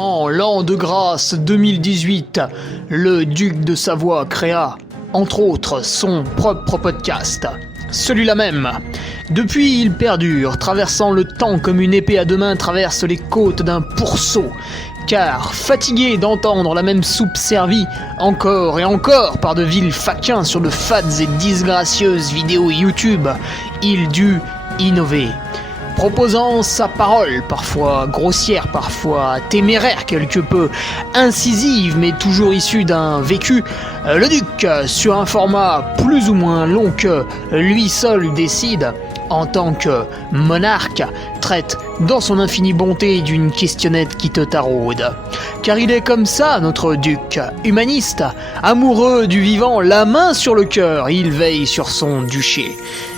En l'an de grâce 2018, le duc de Savoie créa, entre autres, son propre podcast. Celui-là même. Depuis, il perdure, traversant le temps comme une épée à deux mains traverse les côtes d'un pourceau. Car, fatigué d'entendre la même soupe servie, encore et encore par de vils faquins sur de fades et disgracieuses vidéos YouTube, il dut innover. Proposant sa parole, parfois grossière, parfois téméraire quelque peu, incisive mais toujours issue d'un vécu, le duc, sur un format plus ou moins long que lui seul décide, en tant que monarque, traite dans son infinie bonté d'une questionnette qui te taraude. Car il est comme ça, notre duc, humaniste, amoureux du vivant, la main sur le cœur, il veille sur son duché.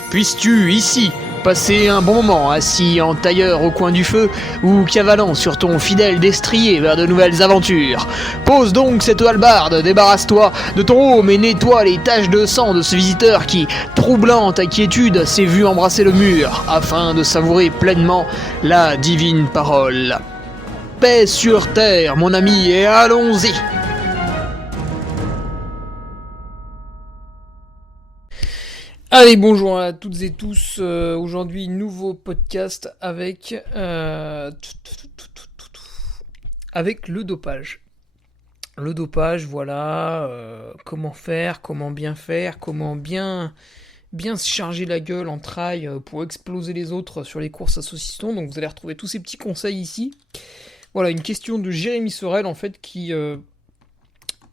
Puisses-tu, ici, passer un bon moment assis en tailleur au coin du feu ou cavalant sur ton fidèle destrier vers de nouvelles aventures. Pose donc cette hallebarde, débarrasse-toi de ton home et nettoie les taches de sang de ce visiteur qui, troublant ta quiétude, s'est vu embrasser le mur afin de savourer pleinement la divine parole. Paix sur terre, mon ami, et allons-y! Allez, bonjour à toutes et tous. Aujourd'hui, nouveau podcast avec le dopage. Le dopage, voilà. Comment faire, comment bien se charger la gueule en trail pour exploser les autres sur les courses à saucisson. Donc vous allez retrouver tous ces petits conseils ici. Voilà, une question de Jérémy Sorel en fait qui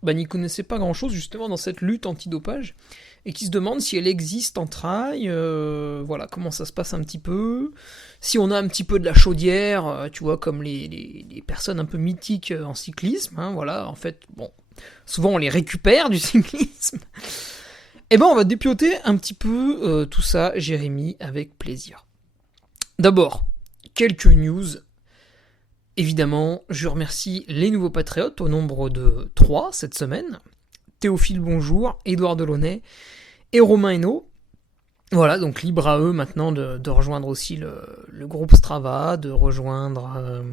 n'y connaissait pas grand chose justement dans cette lutte antidopage. Et qui se demande si elle existe en trail, voilà, comment ça se passe un petit peu, si on a un petit peu de la chaudière, tu vois, comme les personnes un peu mythiques en cyclisme, hein, voilà, en fait, bon, souvent on les récupère du cyclisme. Et on va dépioter un petit peu tout ça, Jérémy, avec plaisir. D'abord, quelques news. Évidemment, je remercie les nouveaux patriotes au nombre de 3 cette semaine. Théophile Bonjour, Édouard Delaunay et Romain Hainaut. Voilà, donc libre à eux maintenant de rejoindre aussi le groupe Strava, de rejoindre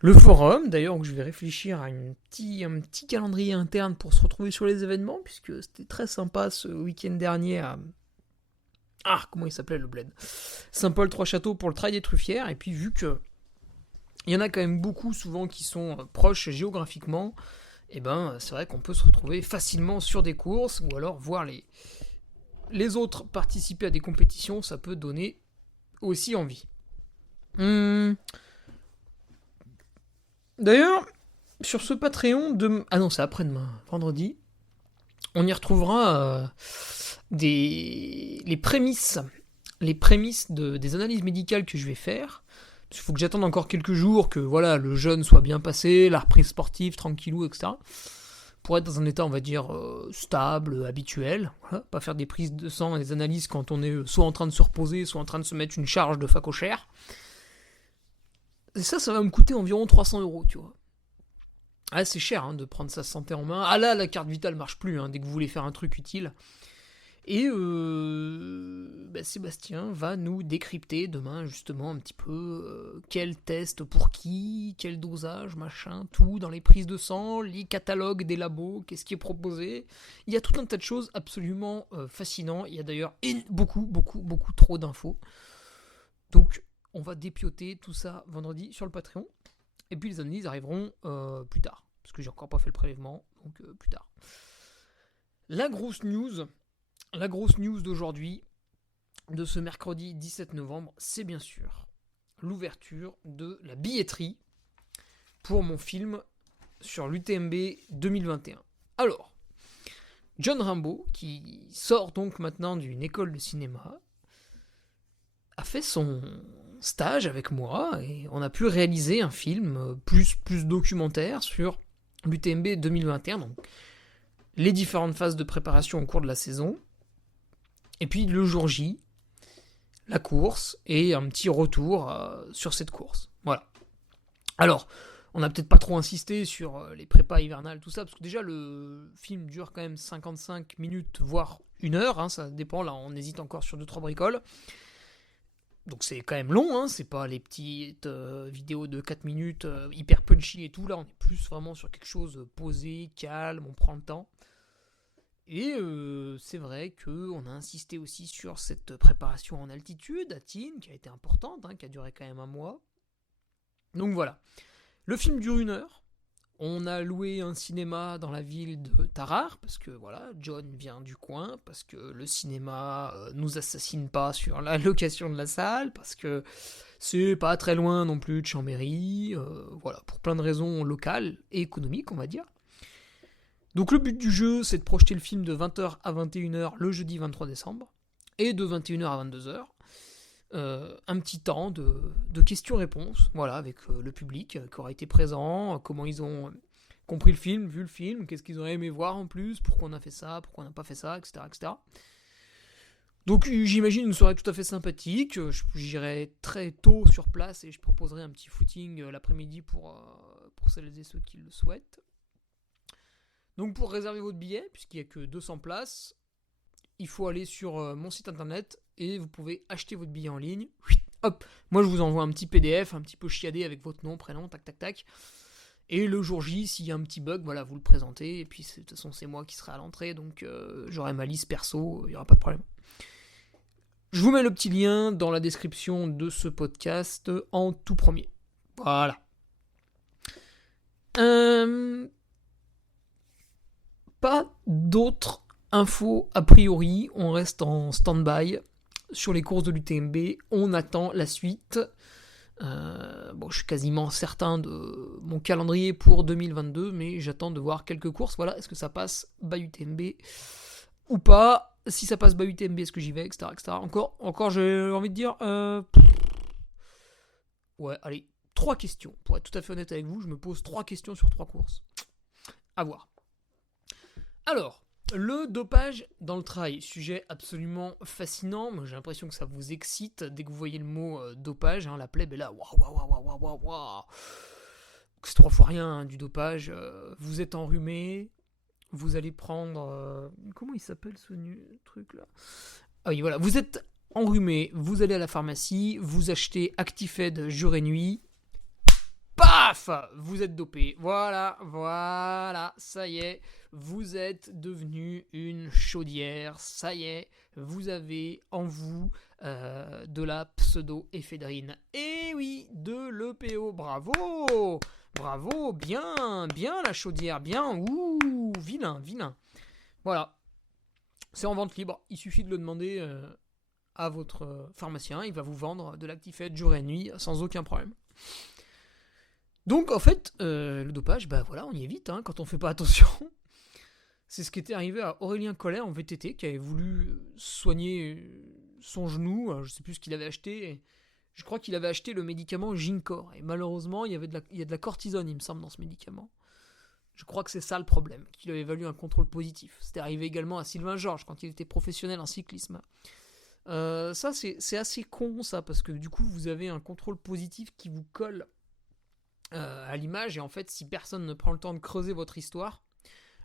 le forum. D'ailleurs, je vais réfléchir à un petit calendrier interne pour se retrouver sur les événements, puisque c'était très sympa ce week-end dernier à... Ah, comment il s'appelait le bled ? Saint-Paul-Trois-Châteaux pour le Trail des Truffières, et puis vu que il y en a quand même beaucoup souvent qui sont proches géographiquement, c'est vrai qu'on peut se retrouver facilement sur des courses, ou alors voir les autres participer à des compétitions, ça peut donner aussi envie. D'ailleurs, sur ce Patreon Ah non, c'est après-demain, vendredi, on y retrouvera les prémices des analyses médicales que je vais faire. Il faut que j'attende encore quelques jours, que voilà, le jeûne soit bien passé, la reprise sportive, tranquillou, etc. Pour être dans un état, on va dire, stable, habituel. Voilà, pas faire des prises de sang et des analyses quand on est soit en train de se reposer, soit en train de se mettre une charge de facochère. Et ça va me coûter environ 300 €, tu vois. Ah, c'est cher de prendre sa santé en main. Ah là, la carte vitale marche plus, dès que vous voulez faire un truc utile. Et Sébastien va nous décrypter demain justement un petit peu quel test pour qui, quel dosage, machin, tout dans les prises de sang, les catalogues des labos, qu'est-ce qui est proposé. Il y a tout un tas de choses absolument fascinantes. Il y a d'ailleurs beaucoup trop d'infos. Donc on va dépioter tout ça vendredi sur le Patreon. Et puis les analyses arriveront plus tard, parce que j'ai encore pas fait le prélèvement, donc plus tard. La grosse news d'aujourd'hui, de ce mercredi 17 novembre, c'est bien sûr l'ouverture de la billetterie pour mon film sur l'UTMB 2021. Alors, John Rimbaud, qui sort donc maintenant d'une école de cinéma, a fait son stage avec moi et on a pu réaliser un film plus documentaire sur l'UTMB 2021, donc les différentes phases de préparation au cours de la saison. Et puis le jour J, la course et un petit retour sur cette course. Voilà. Alors, on n'a peut-être pas trop insisté sur les prépas hivernales, tout ça, parce que déjà le film dure quand même 55 minutes, voire 1 heure, ça dépend, là on hésite encore sur 2-3 bricoles. Donc c'est quand même long, hein, c'est pas les petites vidéos de 4 minutes hyper punchy et tout. Là, on est plus vraiment sur quelque chose posé, calme, on prend le temps. Et c'est vrai qu'on a insisté aussi sur cette préparation en altitude à Tignes, qui a été importante, hein, qui a duré quand même un mois. Donc voilà. Le film dure 1 heure. On a loué un cinéma dans la ville de Tarare, parce que voilà, John vient du coin, parce que le cinéma nous assassine pas sur la location de la salle, parce que c'est pas très loin non plus de Chambéry, voilà, pour plein de raisons locales et économiques, on va dire. Donc le but du jeu, c'est de projeter le film de 20h à 21h le jeudi 23 décembre, et de 21h à 22h. Un petit temps de questions-réponses, voilà, avec le public qui aura été présent, comment ils ont compris le film, vu le film, qu'est-ce qu'ils auraient aimé voir en plus, pourquoi on a fait ça, pourquoi on n'a pas fait ça, etc., etc. Donc j'imagine une soirée tout à fait sympathique, j'irai très tôt sur place et je proposerai un petit footing l'après-midi pour celles et ceux qui le souhaitent. Donc pour réserver votre billet, puisqu'il n'y a que 200 places, il faut aller sur mon site internet et vous pouvez acheter votre billet en ligne. Hop, moi je vous envoie un petit PDF, un petit peu chiadé avec votre nom, prénom, tac tac tac. Et le jour J, s'il y a un petit bug, voilà, vous le présentez. Et puis de toute façon, c'est moi qui serai à l'entrée, donc j'aurai ma liste perso, il n'y aura pas de problème. Je vous mets le petit lien dans la description de ce podcast en tout premier. Voilà. Pas d'autres infos a priori, on reste en stand-by sur les courses de l'UTMB, on attend la suite. Bon, je suis quasiment certain de mon calendrier pour 2022, mais j'attends de voir quelques courses. Voilà, est-ce que ça passe by UTMB ou pas? Si ça passe by UTMB, est-ce que j'y vais, etc., etc. Encore, j'ai envie de dire, ouais, allez, 3 questions. Pour être tout à fait honnête avec vous, je me pose 3 questions sur 3 courses. À voir. Alors, le dopage dans le trail, sujet absolument fascinant. Moi, j'ai l'impression que ça vous excite dès que vous voyez le mot dopage. Hein, la plèbe est là. Waouh. C'est 3 fois rien, hein, du dopage. Vous êtes enrhumé. Vous allez prendre. Comment il s'appelle ce truc là? Ah oui, voilà. Vous êtes enrhumé. Vous allez à la pharmacie. Vous achetez Actifed jour et nuit. Paf! Vous êtes dopé. Voilà, ça y est, vous êtes devenu une chaudière. Ça y est, vous avez en vous de la pseudo-éphédrine. Et oui, de l'EPO. Bravo, bien la chaudière, bien. Ouh, vilain. Voilà, c'est en vente libre. Il suffit de le demander à votre pharmacien. Il va vous vendre de l'Actifed jour et nuit sans aucun problème. Donc en fait, le dopage, bah voilà, on y est vite hein, quand on fait pas attention. C'est ce qui était arrivé à Aurélien Collet en VTT, qui avait voulu soigner son genou. Je sais plus ce qu'il avait acheté. Je crois qu'il avait acheté le médicament Ginkor. Et malheureusement, il y a de la cortisone, il me semble, dans ce médicament. Je crois que c'est ça le problème, qu'il avait valu un contrôle positif. C'était arrivé également à Sylvain Georges, quand il était professionnel en cyclisme. Ça, c'est assez con, ça, parce que du coup, vous avez un contrôle positif qui vous colle à l'image, et en fait, si personne ne prend le temps de creuser votre histoire,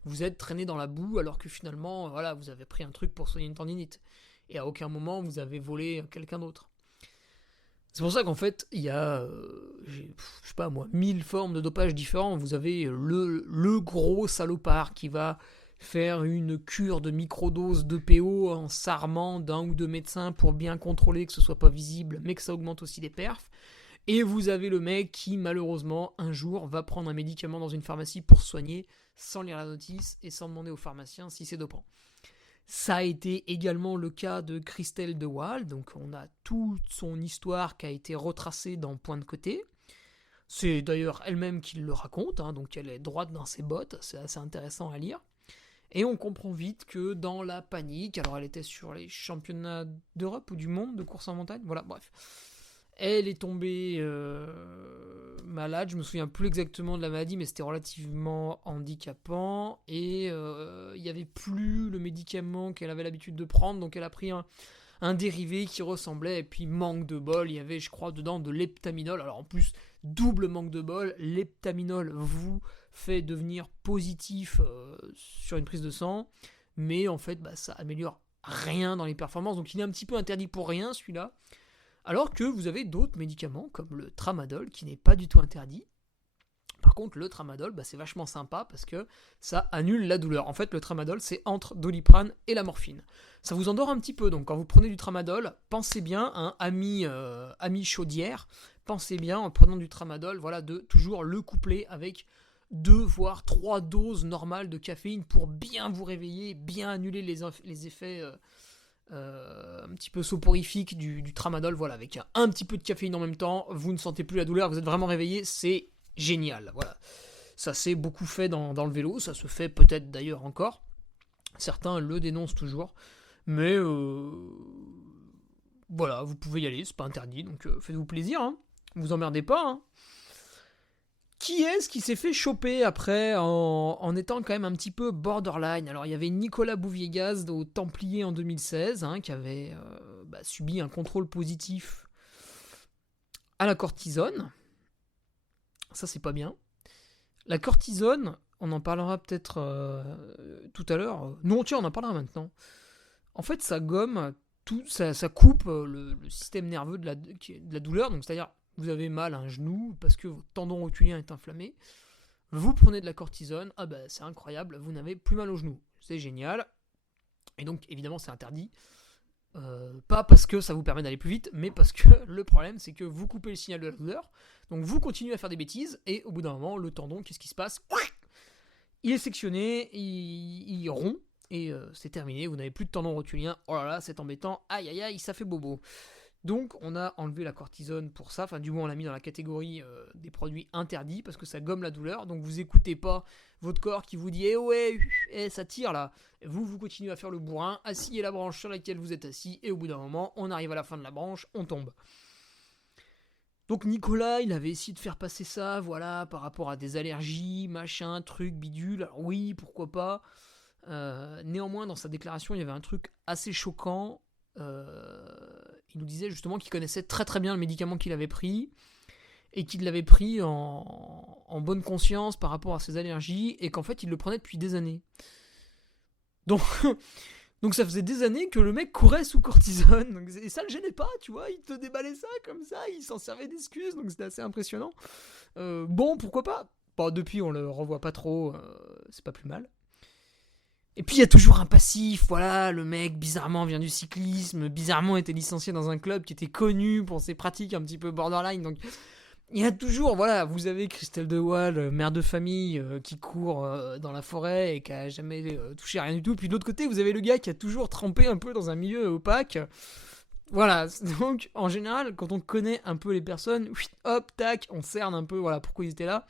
vous êtes traîné dans la boue, alors que finalement, voilà, vous avez pris un truc pour soigner une tendinite. Et à aucun moment, vous avez volé quelqu'un d'autre. C'est pour ça qu'en fait, il y a, je sais pas moi, 1000 formes de dopage différents. Vous avez le gros salopard qui va faire une cure de microdose d'EPO en s'armant d'un ou deux médecins pour bien contrôler que ce soit pas visible, mais que ça augmente aussi les perfs. Et vous avez le mec qui, malheureusement, un jour, va prendre un médicament dans une pharmacie pour se soigner, sans lire la notice et sans demander au pharmacien si c'est dopant. Ça a été également le cas de Christelle de Waal, donc on a toute son histoire qui a été retracée dans Point de côté. C'est d'ailleurs elle-même qui le raconte, hein, donc elle est droite dans ses bottes, c'est assez intéressant à lire. Et on comprend vite que dans la panique, alors elle était sur les championnats d'Europe ou du monde de course en montagne, voilà, bref. Elle est tombée malade, je me souviens plus exactement de la maladie, mais c'était relativement handicapant, et il n'y avait plus le médicament qu'elle avait l'habitude de prendre, donc elle a pris un dérivé qui ressemblait, et puis manque de bol, il y avait je crois dedans de l'heptaminol, alors en plus double manque de bol, l'heptaminol vous fait devenir positif sur une prise de sang, mais en fait ça améliore rien dans les performances, donc il est un petit peu interdit pour rien celui-là. Alors que vous avez d'autres médicaments, comme le tramadol, qui n'est pas du tout interdit. Par contre, le tramadol, c'est vachement sympa parce que ça annule la douleur. En fait, le tramadol, c'est entre Doliprane et la morphine. Ça vous endort un petit peu, donc quand vous prenez du tramadol, pensez bien, ami chaudière, pensez bien en prenant du tramadol, voilà, de toujours le coupler avec 2 voire 3 doses normales de caféine pour bien vous réveiller, bien annuler les effets un petit peu soporifiques du tramadol. Voilà, avec un petit peu de caféine en même temps, vous ne sentez plus la douleur, vous êtes vraiment réveillé, c'est génial. Voilà. Ça s'est beaucoup fait dans le vélo, ça se fait peut-être d'ailleurs encore. Certains le dénoncent toujours, mais voilà, vous pouvez y aller, c'est pas interdit, donc faites-vous plaisir, hein. Vous emmerdez pas, hein. Qui est-ce qui s'est fait choper après en étant quand même un petit peu borderline? Alors il y avait Nicolas Bouviegas au Templier en 2016, hein, qui avait subi un contrôle positif à la cortisone. Ça c'est pas bien. La cortisone, on en parlera peut-être tout à l'heure. Non, tiens, on en parlera maintenant. En fait, ça gomme, ça coupe le système nerveux de la douleur, donc c'est-à-dire vous avez mal à un genou parce que votre tendon rotulien est inflammé, vous prenez de la cortisone, c'est incroyable, vous n'avez plus mal au genou, c'est génial. Et donc évidemment c'est interdit, pas parce que ça vous permet d'aller plus vite, mais parce que le problème c'est que vous coupez le signal de la douleur, donc vous continuez à faire des bêtises, et au bout d'un moment le tendon, qu'est-ce qui se passe? Il est sectionné, il rompt, et c'est terminé, vous n'avez plus de tendon rotulien, oh là là c'est embêtant, aïe aïe aïe ça fait bobo. Donc on a enlevé la cortisone pour ça, enfin du moins on l'a mis dans la catégorie des produits interdits parce que ça gomme la douleur, donc vous écoutez pas votre corps qui vous dit ça tire là, vous continuez à faire le bourrin, asseyez la branche sur laquelle vous êtes assis, et au bout d'un moment on arrive à la fin de la branche, on tombe. Donc Nicolas, il avait essayé de faire passer ça, voilà, par rapport à des allergies, machin, truc, bidule, alors oui, pourquoi pas. Néanmoins dans sa déclaration il y avait un truc assez choquant. Il nous disait justement qu'il connaissait très très bien le médicament qu'il avait pris et qu'il l'avait pris en bonne conscience par rapport à ses allergies, et qu'en fait il le prenait depuis des années. Donc ça faisait des années que le mec courait sous cortisone, et ça le gênait pas, tu vois, il te déballait ça comme ça, il s'en servait d'excuses, donc c'était assez impressionnant. Bon, pourquoi pas. Depuis on le revoit pas trop, c'est pas plus mal. Et puis il y a toujours un passif, voilà, le mec bizarrement vient du cyclisme, bizarrement était licencié dans un club qui était connu pour ses pratiques un petit peu borderline, donc il y a toujours, voilà, vous avez Christelle De Waal, mère de famille, qui court dans la forêt et qui a jamais touché à rien du tout, puis de l'autre côté vous avez le gars qui a toujours trempé un peu dans un milieu opaque, voilà, donc en général quand on connaît un peu les personnes, hop, tac, on cerne un peu, voilà, pourquoi ils étaient là.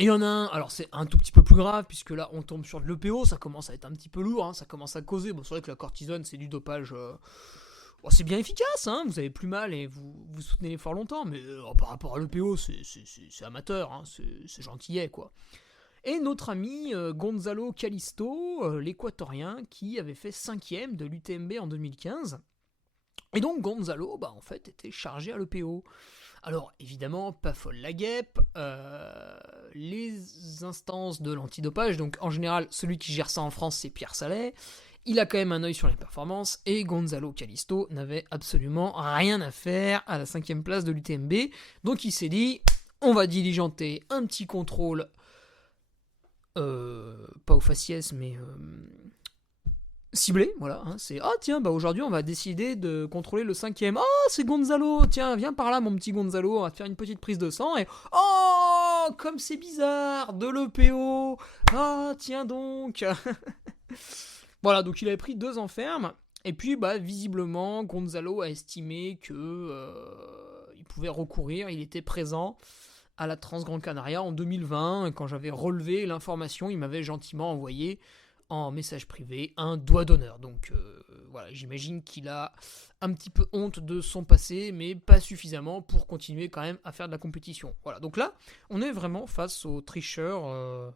Et il y en a un, alors c'est un tout petit peu plus grave, puisque là on tombe sur de l'EPO, ça commence à être un petit peu lourd, hein, ça commence à causer. Bon, c'est vrai que la cortisone c'est du dopage, c'est bien efficace, hein, vous avez plus mal et vous soutenez l'effort longtemps, mais par rapport à l'EPO c'est amateur, hein, c'est gentillet quoi. Et notre ami Gonzalo Callisto, l'équatorien, qui avait fait 5ème de l'UTMB en 2015. Et donc Gonzalo, en fait, était chargé à l'EPO. Alors évidemment, pas folle la guêpe, les instances de l'antidopage, donc en général celui qui gère ça en France c'est Pierre Salet, il a quand même un œil sur les performances, et Gonzalo Callisto n'avait absolument rien à faire à la 5ème place de l'UTMB, donc il s'est dit, on va diligenter un petit contrôle, pas au faciès mais ciblé, voilà, hein, c'est tiens, aujourd'hui on va décider de contrôler le 5ème. C'est Gonzalo, tiens, viens par là mon petit Gonzalo, on va te faire une petite prise de sang, et comme c'est bizarre, de l'EPO, tiens donc. Voilà, donc il avait pris 2 enfermes, et puis visiblement Gonzalo a estimé que il pouvait recourir, il était présent à la Transgran Canaria en 2020, et quand j'avais relevé l'information, il m'avait gentiment envoyé en message privé un doigt d'honneur. Donc voilà, j'imagine qu'il a un petit peu honte de son passé, mais pas suffisamment pour continuer quand même à faire de la compétition. Voilà, donc là, on est vraiment face aux tricheurs.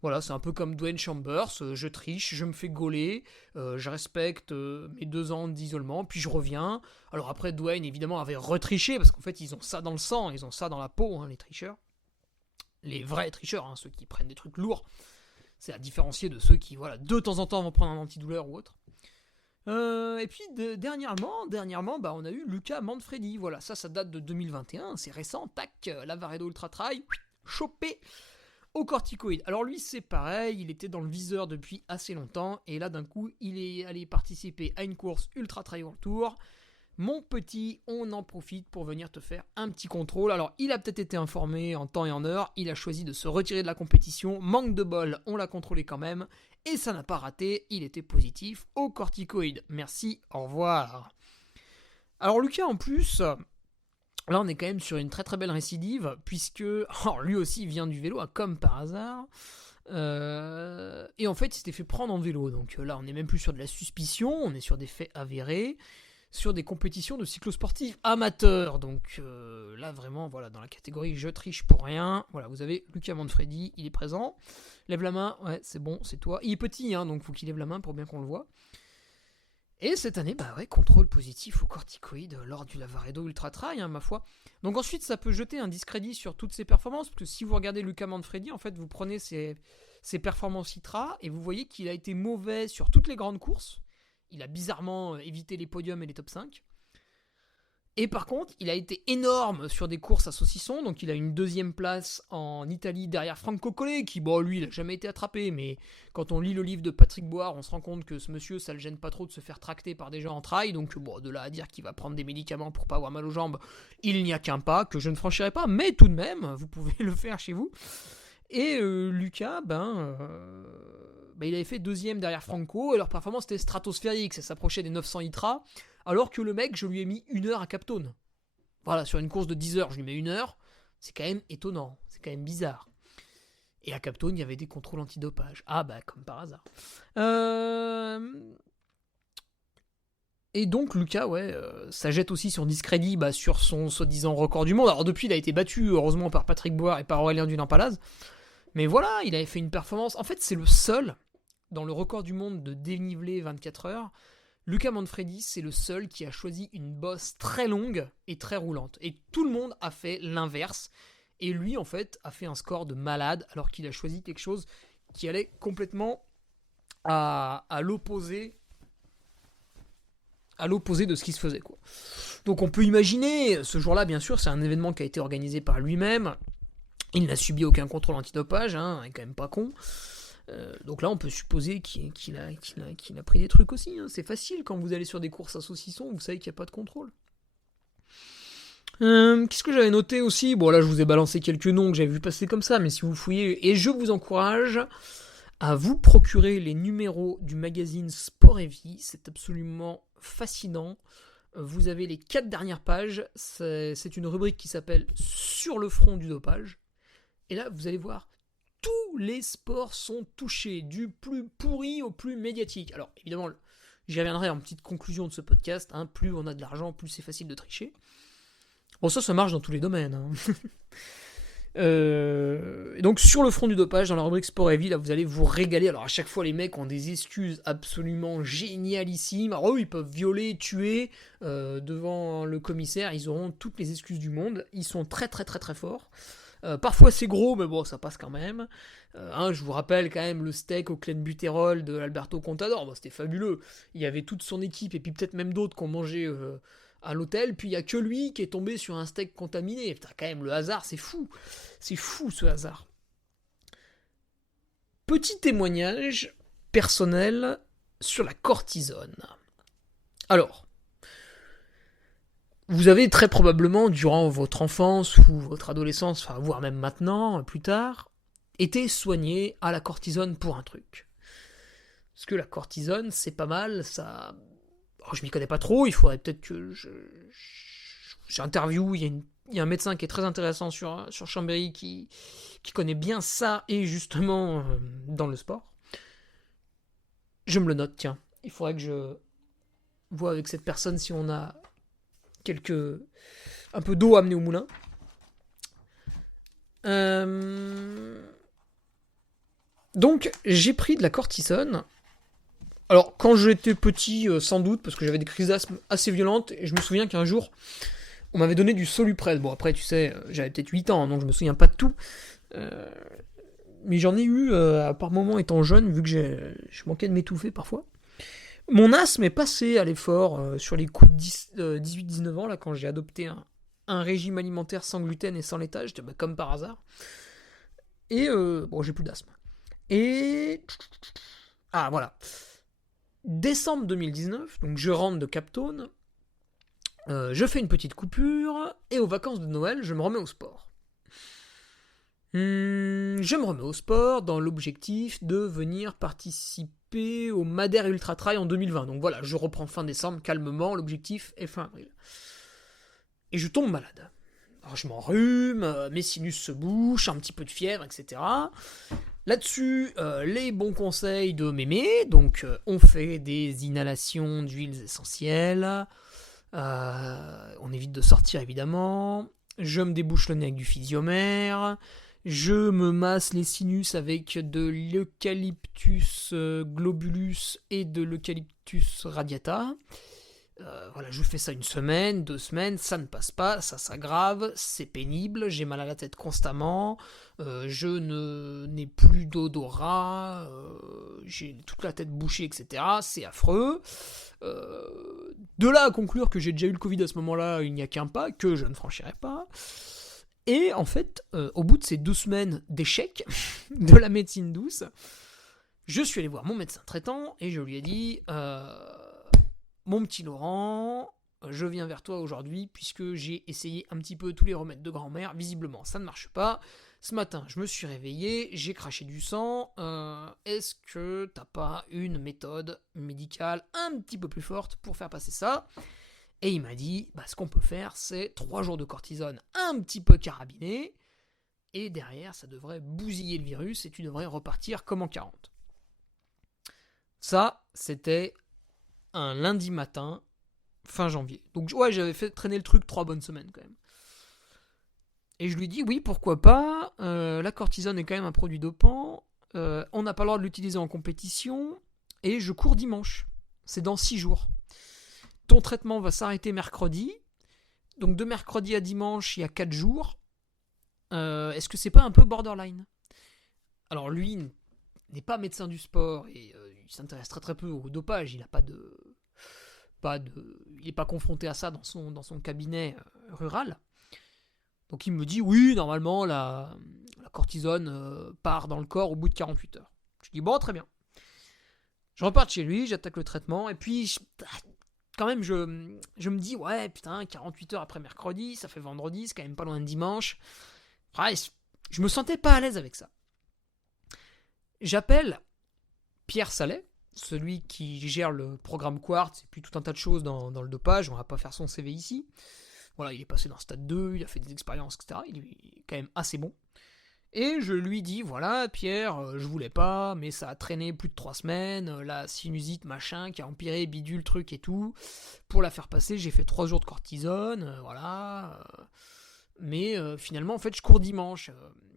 Voilà, c'est un peu comme Dwayne Chambers, je triche, je me fais gauler, je respecte mes 2 ans d'isolement, puis je reviens. Alors après, Dwayne, évidemment, avait retriché, parce qu'en fait, ils ont ça dans le sang, ils ont ça dans la peau, hein, les tricheurs. Les vrais tricheurs, hein, ceux qui prennent des trucs lourds. C'est à différencier de ceux qui, voilà, de temps en temps vont prendre un antidouleur ou autre. Et puis dernièrement, bah, on a eu Luca Manfredi. Voilà, ça date de 2021, c'est récent. Tac, Lavaredo Ultra Trail, chopé au corticoïde. Alors lui, c'est pareil, il était dans le viseur depuis assez longtemps, et là d'un coup, il est allé participer à une course Ultra Trail World Tour. Mon petit, on en profite pour venir te faire un petit contrôle. Alors, il a peut-être été informé en temps et en heure, il a choisi de se retirer de la compétition. Manque de bol, on l'a contrôlé quand même, et ça n'a pas raté, il était positif au corticoïde. Merci, au revoir. Alors Lucas, en plus, là on est quand même sur une très très belle récidive, puisque lui aussi vient du vélo, comme par hasard. Et en fait, il s'était fait prendre en vélo. Donc là, on n'est même plus sur de la suspicion, on est sur des faits avérés, sur des compétitions de cyclosportifs amateurs. Donc là, vraiment, voilà, dans la catégorie je triche pour rien. Voilà, vous avez Luca Manfredi, il est présent. Lève la main, ouais, c'est bon, c'est toi. Il est petit, hein, donc faut qu'il lève la main pour bien qu'on le voit. Et cette année, bah ouais, contrôle positif au corticoïde lors du Lavaredo Ultra Trail, hein, ma foi. Donc ensuite, ça peut jeter un discrédit sur toutes ses performances, parce que si vous regardez Luca Manfredi, en fait, vous prenez ses performances ITRA, et vous voyez qu'il a été mauvais sur toutes les grandes courses. Il a bizarrement évité les podiums et les top 5. Et par contre, il a été énorme sur des courses à saucisson, donc il a une deuxième place en Italie derrière Franco Collet, qui, bon, lui, il n'a jamais été attrapé, mais quand on lit le livre de Patrick Boire, on se rend compte que ce monsieur, ça le gêne pas trop de se faire tracter par des gens en trail, donc bon, de là à dire qu'il va prendre des médicaments pour pas avoir mal aux jambes, il n'y a qu'un pas, que je ne franchirai pas, mais tout de même, vous pouvez le faire chez vous. Et Lucas, il avait fait deuxième derrière Franco, et leur performance était stratosphérique, ça s'approchait des 900 ITRA, alors que le mec, je lui ai mis 1 heure à Captone. Voilà, sur une course de 10 heures, je lui mets 1 heure, c'est quand même étonnant, c'est quand même bizarre. Et à Captone, il y avait des contrôles antidopage. Ah bah, comme par hasard. Et donc Lucas, ça jette aussi son discrédit sur son soi-disant record du monde. Alors depuis, il a été battu, heureusement, par Patrick Boire et par Aurélien Dunampalaz. Mais voilà, il avait fait une performance. En fait, c'est le seul, dans le record du monde de dénivelé 24 heures, Luca Manfredi, c'est le seul qui a choisi une bosse très longue et très roulante. Et tout le monde a fait l'inverse. Et lui, en fait, a fait un score de malade, alors qu'il a choisi quelque chose qui allait complètement à l'opposé de ce qui se faisait, quoi. Donc on peut imaginer, ce jour-là, bien sûr, c'est un événement qui a été organisé par lui-même. Il n'a subi aucun contrôle antidopage, hein, il est quand même pas con. Donc là, on peut supposer qu'il a pris des trucs aussi. Hein. C'est facile quand vous allez sur des courses à saucisson, vous savez qu'il n'y a pas de contrôle. Qu'est-ce que j'avais noté aussi ? Bon, là, je vous ai balancé quelques noms que j'avais vu passer comme ça, mais si vous fouillez, et je vous encourage à vous procurer les numéros du magazine Sport et Vie, c'est absolument fascinant. Vous avez les 4 dernières pages, c'est une rubrique qui s'appelle « Sur le front du dopage ». Et là, vous allez voir, tous les sports sont touchés, du plus pourri au plus médiatique. Alors, évidemment, j'y reviendrai en petite conclusion de ce podcast, hein, plus on a de l'argent, plus c'est facile de tricher. Bon, ça marche dans tous les domaines. Hein. Donc, sur le front du dopage, dans la rubrique Sport et Vie, là, vous allez vous régaler. Alors, à chaque fois, les mecs ont des excuses absolument génialissimes. Alors, eux, ils peuvent violer, tuer devant le commissaire. Ils auront toutes les excuses du monde. Ils sont très, très, très, très forts. Parfois c'est gros, mais bon, ça passe quand même. Je vous rappelle quand même le steak au clenbutérol de Alberto Contador. Bon, c'était fabuleux. Il y avait toute son équipe et puis peut-être même d'autres qui ont mangé à l'hôtel. Puis il n'y a que lui qui est tombé sur un steak contaminé. Putain, quand même, le hasard, c'est fou. C'est fou ce hasard. Petit témoignage personnel sur la cortisone. Alors, vous avez très probablement, durant votre enfance ou votre adolescence, enfin, voire même maintenant, plus tard, été soigné à la cortisone pour un truc. Parce que la cortisone, c'est pas mal, ça... Alors, je m'y connais pas trop, il faudrait peut-être que j'interviewe, il y a un médecin qui est très intéressant sur Chambéry qui connaît bien ça, et justement, dans le sport. Je me le note, tiens. Il faudrait que je vois avec cette personne si on a un peu d'eau à amener au moulin. Donc j'ai pris de la cortisone. Alors quand j'étais petit, sans doute, parce que j'avais des crises d'asthme assez violentes, et je me souviens qu'un jour on m'avait donné du Soluprel. Bon, après tu sais, j'avais peut-être 8 ans, donc je me souviens pas de tout, mais j'en ai eu par moments étant jeune, vu que je manquais de m'étouffer parfois. Mon asthme est passé à l'effort sur les coups de 18-19 ans, là, quand j'ai adopté un régime alimentaire sans gluten et sans laitage, comme par hasard. Et bon, j'ai plus d'asthme. Et... Ah, voilà. Décembre 2019, donc je rentre de Cap Town, je fais une petite coupure, et aux vacances de Noël, je me remets au sport. Je me remets au sport dans l'objectif de venir participer au Madère Ultra Trail en 2020. Donc voilà, je reprends fin décembre calmement, l'objectif est fin avril. Et je tombe malade. Alors je m'enrhume, mes sinus se bouchent, un petit peu de fièvre, etc. Là-dessus, les bons conseils de mémé, donc on fait des inhalations d'huiles essentielles, on évite de sortir évidemment, je me débouche le nez avec du physiomère, je me masse les sinus avec de l'eucalyptus globulus et de l'eucalyptus radiata. Voilà, je fais ça 1 semaine, 2 semaines, ça ne passe pas, ça s'aggrave, c'est pénible, j'ai mal à la tête constamment, je n'ai plus d'odorat, j'ai toute la tête bouchée, etc. C'est affreux. De là à conclure que j'ai déjà eu le Covid à ce moment-là, il n'y a qu'un pas, que je ne franchirai pas. Et en fait, au bout de ces 2 semaines d'échec de la médecine douce, je suis allé voir mon médecin traitant et je lui ai dit... Mon petit Laurent, je viens vers toi aujourd'hui puisque j'ai essayé un petit peu tous les remèdes de grand-mère. Visiblement, ça ne marche pas. Ce matin, je me suis réveillé, j'ai craché du sang. Est-ce que t'as pas une méthode médicale un petit peu plus forte pour faire passer ça ? Et il m'a dit, ce qu'on peut faire, c'est 3 jours de cortisone un petit peu carabiné. Et derrière, ça devrait bousiller le virus et tu devrais repartir comme en 40. Ça, c'était... un lundi matin, fin janvier. Donc ouais, j'avais fait traîner le truc 3 bonnes semaines quand même. Et je lui dis oui, pourquoi pas, la cortisone est quand même un produit dopant, on n'a pas le droit de l'utiliser en compétition, et je cours dimanche. C'est dans 6 jours. Ton traitement va s'arrêter mercredi, donc de mercredi à dimanche, il y a 4 jours. Est-ce que c'est pas un peu borderline ? Alors lui n'est pas médecin du sport et il s'intéresse très très peu au dopage. Il n'est pas confronté à ça dans son cabinet rural. Donc il me dit oui, normalement la cortisone part dans le corps au bout de 48 heures. Je dis bon, très bien. Je repars de chez lui, j'attaque le traitement et puis quand même je me dis ouais putain, 48 heures après mercredi, ça fait vendredi, c'est quand même pas loin de dimanche. Ouais, je me sentais pas à l'aise avec ça. J'appelle Pierre Salet, celui qui gère le programme Quartz et puis tout un tas de choses dans le dopage. On va pas faire son CV ici. Voilà, il est passé dans Stade 2, il a fait des expériences, etc. Il est quand même assez bon. Et je lui dis, voilà, Pierre, je voulais pas, mais ça a traîné plus de 3 semaines, la sinusite, machin, qui a empiré, bidule, truc et tout. Pour la faire passer, j'ai fait 3 jours de cortisone, voilà. Mais finalement, en fait, je cours dimanche.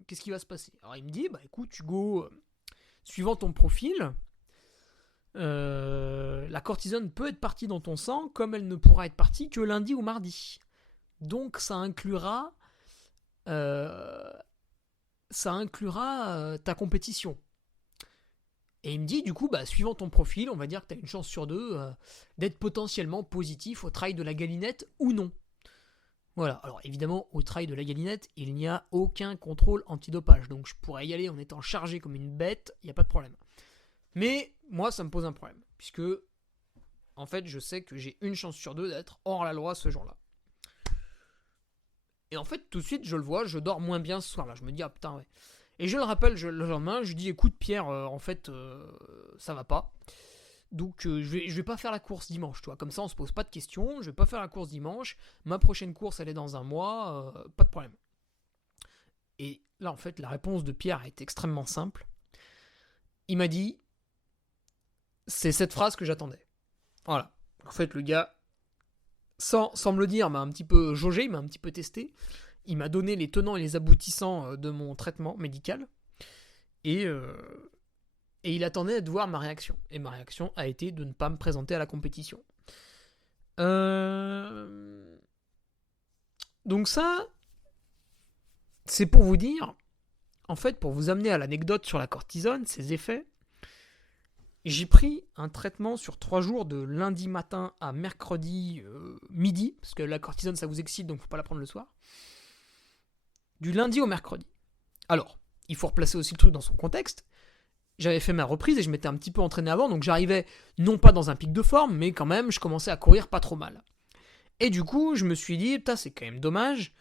Qu'est-ce qui va se passer ? Alors il me dit, écoute, Hugo... suivant ton profil, la cortisone peut être partie dans ton sang comme elle ne pourra être partie que lundi ou mardi. Donc ça inclura ta compétition. Et il me dit, du coup, suivant ton profil, on va dire que tu as une chance sur 2 d'être potentiellement positif au trail de la Galinette ou non. Voilà, alors évidemment, au trail de la Galinette, il n'y a aucun contrôle antidopage, donc je pourrais y aller en étant chargé comme une bête, il n'y a pas de problème. Mais moi, ça me pose un problème, puisque, en fait, je sais que j'ai une chance sur 2 d'être hors la loi ce jour-là. Et en fait, tout de suite, je le vois, je dors moins bien ce soir-là, je me dis, ah putain, ouais. Et je le rappelle le lendemain, je lui dis, écoute Pierre, en fait, ça va pas. Donc je vais pas faire la course dimanche, tu vois. Comme ça, on se pose pas de questions. Je vais pas faire la course dimanche. Ma prochaine course, elle est dans 1 mois. Pas de problème. Et là, en fait, la réponse de Pierre est extrêmement simple. Il m'a dit, c'est cette phrase que j'attendais. Voilà. En fait, le gars, sans me le dire, m'a un petit peu jaugé, il m'a un petit peu testé. Il m'a donné les tenants et les aboutissants de mon traitement médical. Et il attendait de voir ma réaction. Et ma réaction a été de ne pas me présenter à la compétition. Donc ça, c'est pour vous dire, en fait, pour vous amener à l'anecdote sur la cortisone, ses effets, J'ai pris un traitement sur 3 jours, de lundi matin à mercredi midi, parce que la cortisone ça vous excite, donc faut pas la prendre le soir. Du lundi au mercredi. Alors, il faut replacer aussi le truc dans son contexte. J'avais fait ma reprise et je m'étais un petit peu entraîné avant, donc j'arrivais non pas dans un pic de forme, mais quand même, je commençais à courir pas trop mal. Et du coup, je me suis dit, putain, c'est quand même dommage.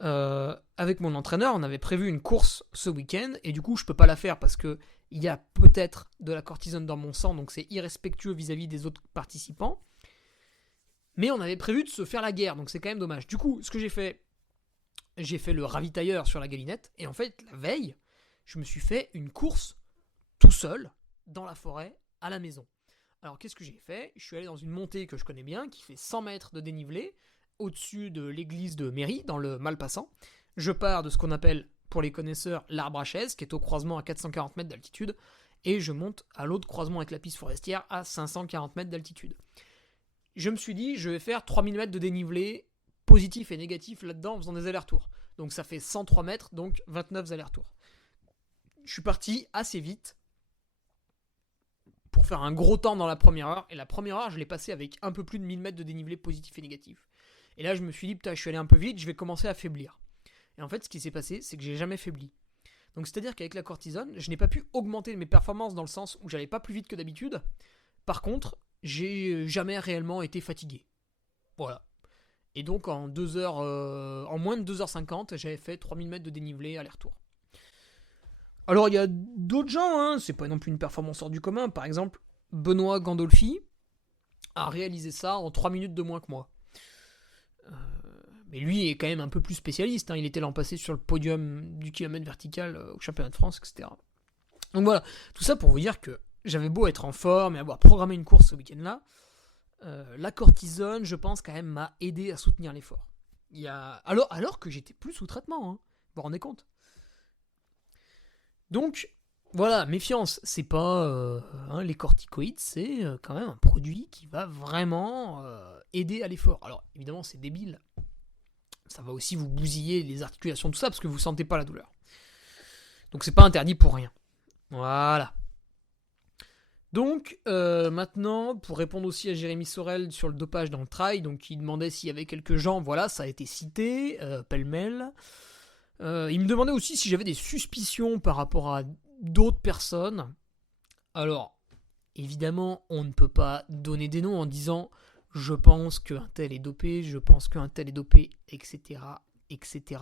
Avec mon entraîneur, on avait prévu une course ce week-end, et du coup, je peux pas la faire parce que il y a peut-être de la cortisone dans mon sang, donc c'est irrespectueux vis-à-vis des autres participants. Mais on avait prévu de se faire la guerre, donc c'est quand même dommage. Du coup, ce que j'ai fait le ravitailleur sur la galinette, et en fait, la veille, je me suis fait une course tout seul, dans la forêt, à la maison. Alors, qu'est-ce que j'ai fait ? Je suis allé dans une montée que je connais bien, qui fait 100 mètres de dénivelé, au-dessus de l'église de Méry, dans le Malpassant. Je pars de ce qu'on appelle, pour les connaisseurs, l'arbre à chaise, qui est au croisement à 440 mètres d'altitude, et je monte à l'autre croisement avec la piste forestière à 540 mètres d'altitude. Je me suis dit, je vais faire 3000 mètres de dénivelé, positif et négatif là-dedans, en faisant des allers-retours. Donc ça fait 103 mètres, donc 29 allers-retours. Je suis parti assez vite, pour faire un gros temps dans la première heure, et la première heure, je l'ai passé avec un peu plus de 1000 mètres de dénivelé positif et négatif. Et là, je me suis dit, putain, je suis allé un peu vite, je vais commencer à faiblir. Et en fait, ce qui s'est passé, c'est que j'ai jamais faibli. Donc, c'est-à-dire qu'avec la cortisone, je n'ai pas pu augmenter mes performances dans le sens où j'allais pas plus vite que d'habitude. Par contre, j'ai jamais réellement été fatigué. Voilà. Et donc, en moins de 2h50, j'avais fait 3000 mètres de dénivelé aller-retour. Alors, il y a d'autres gens, hein, c'est pas non plus une performance hors du commun. Par exemple, Benoît Gandolfi a réalisé ça en 3 minutes de moins que moi. Mais lui est quand même un peu plus spécialiste, hein. Il était l'an passé sur le podium du kilomètre vertical au championnat de France, etc. Donc voilà, tout ça pour vous dire que j'avais beau être en forme et avoir programmé une course ce week-end-là, la cortisone, je pense, quand même, m'a aidé à soutenir l'effort. Alors que j'étais plus sous traitement, hein. Vous vous rendez compte ? Donc, voilà, méfiance, c'est pas les corticoïdes, c'est quand même un produit qui va vraiment aider à l'effort. Alors, évidemment, c'est débile. Ça va aussi vous bousiller les articulations, tout ça, parce que vous sentez pas la douleur. Donc, c'est pas interdit pour rien. Voilà. Donc, maintenant, pour répondre aussi à Jérémy Sorel sur le dopage dans le trail, donc il demandait s'il y avait quelques gens, voilà, ça a été cité, pêle-mêle. Il me demandait aussi si j'avais des suspicions par rapport à d'autres personnes. Alors, évidemment, on ne peut pas donner des noms en disant « je pense qu'un tel est dopé, je pense qu'un tel est dopé, etc. etc. »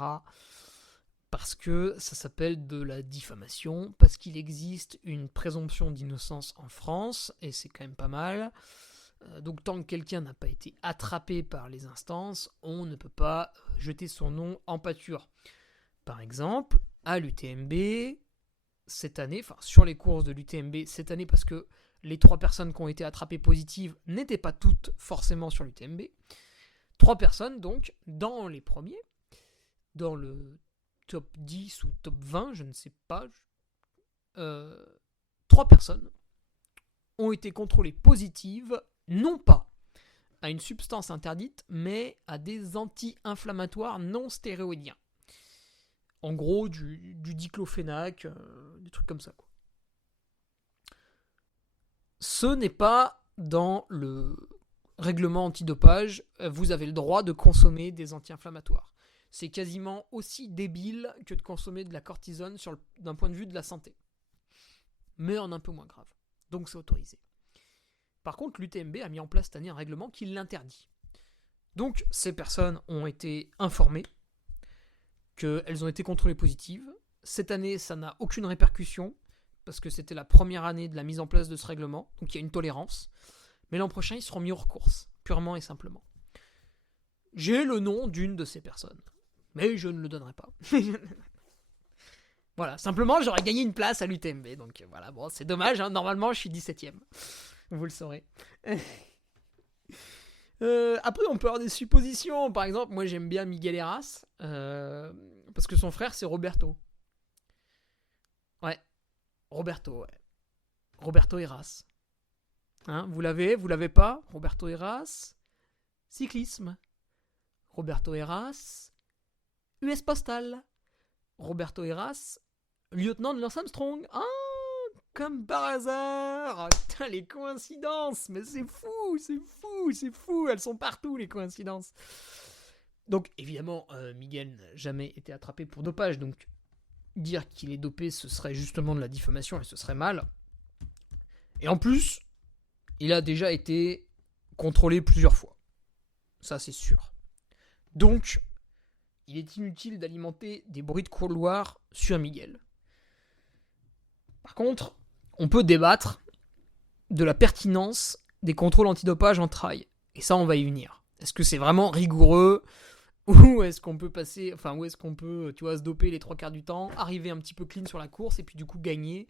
Parce que ça s'appelle de la diffamation, parce qu'il existe une présomption d'innocence en France, et c'est quand même pas mal. Donc tant que quelqu'un n'a pas été attrapé par les instances, on ne peut pas jeter son nom en pâture. Par exemple, à l'UTMB, cette année, enfin sur les courses de l'UTMB cette année, parce que les 3 personnes qui ont été attrapées positives n'étaient pas toutes forcément sur l'UTMB. 3 personnes donc, dans les premiers, dans le top 10 ou top 20, je ne sais pas, 3 personnes ont été contrôlées positives, non pas à une substance interdite, mais à des anti-inflammatoires non stéroïdiens. En gros, du diclofénac, des trucs comme ça, quoi. Ce n'est pas dans le règlement antidopage, vous avez le droit de consommer des anti-inflammatoires. C'est quasiment aussi débile que de consommer de la cortisone d'un point de vue de la santé. Mais en un peu moins grave. Donc c'est autorisé. Par contre, l'UTMB a mis en place cette année un règlement qui l'interdit. Donc ces personnes ont été informées qu'elles ont été contrôlées positives. Cette année, ça n'a aucune répercussion, parce que c'était la première année de la mise en place de ce règlement, donc il y a une tolérance. Mais l'an prochain, ils seront mis hors course, purement et simplement. J'ai le nom d'une de ces personnes, mais je ne le donnerai pas. Voilà, simplement, j'aurais gagné une place à l'UTMB, donc voilà, bon, c'est dommage, hein, normalement, je suis 17ème. Vous le saurez. Après, on peut avoir des suppositions. Par exemple, moi, j'aime bien Miguel Heras, parce que son frère, c'est Roberto. Ouais, Roberto Heras. Hein, vous l'avez pas, Roberto Heras. Cyclisme. Roberto Heras. US Postal. Roberto Heras. Lieutenant de Lance Armstrong. Ah, Comme par hasard. Putain, les coïncidences. Mais c'est fou. Elles sont partout, les coïncidences. Donc, évidemment, Miguel n'a jamais été attrapé pour dopage. Donc, dire qu'il est dopé, ce serait justement de la diffamation et ce serait mal. Et en plus, il a déjà été contrôlé plusieurs fois. Ça, c'est sûr. Donc, il est inutile d'alimenter des bruits de couloir sur Miguel. Par contre, on peut débattre de la pertinence des contrôles antidopage en trail. Et ça, on va y venir. Est-ce que c'est vraiment rigoureux ? Ou est-ce qu'on peut se doper les 3 quarts du temps, arriver un petit peu clean sur la course et puis du coup gagner.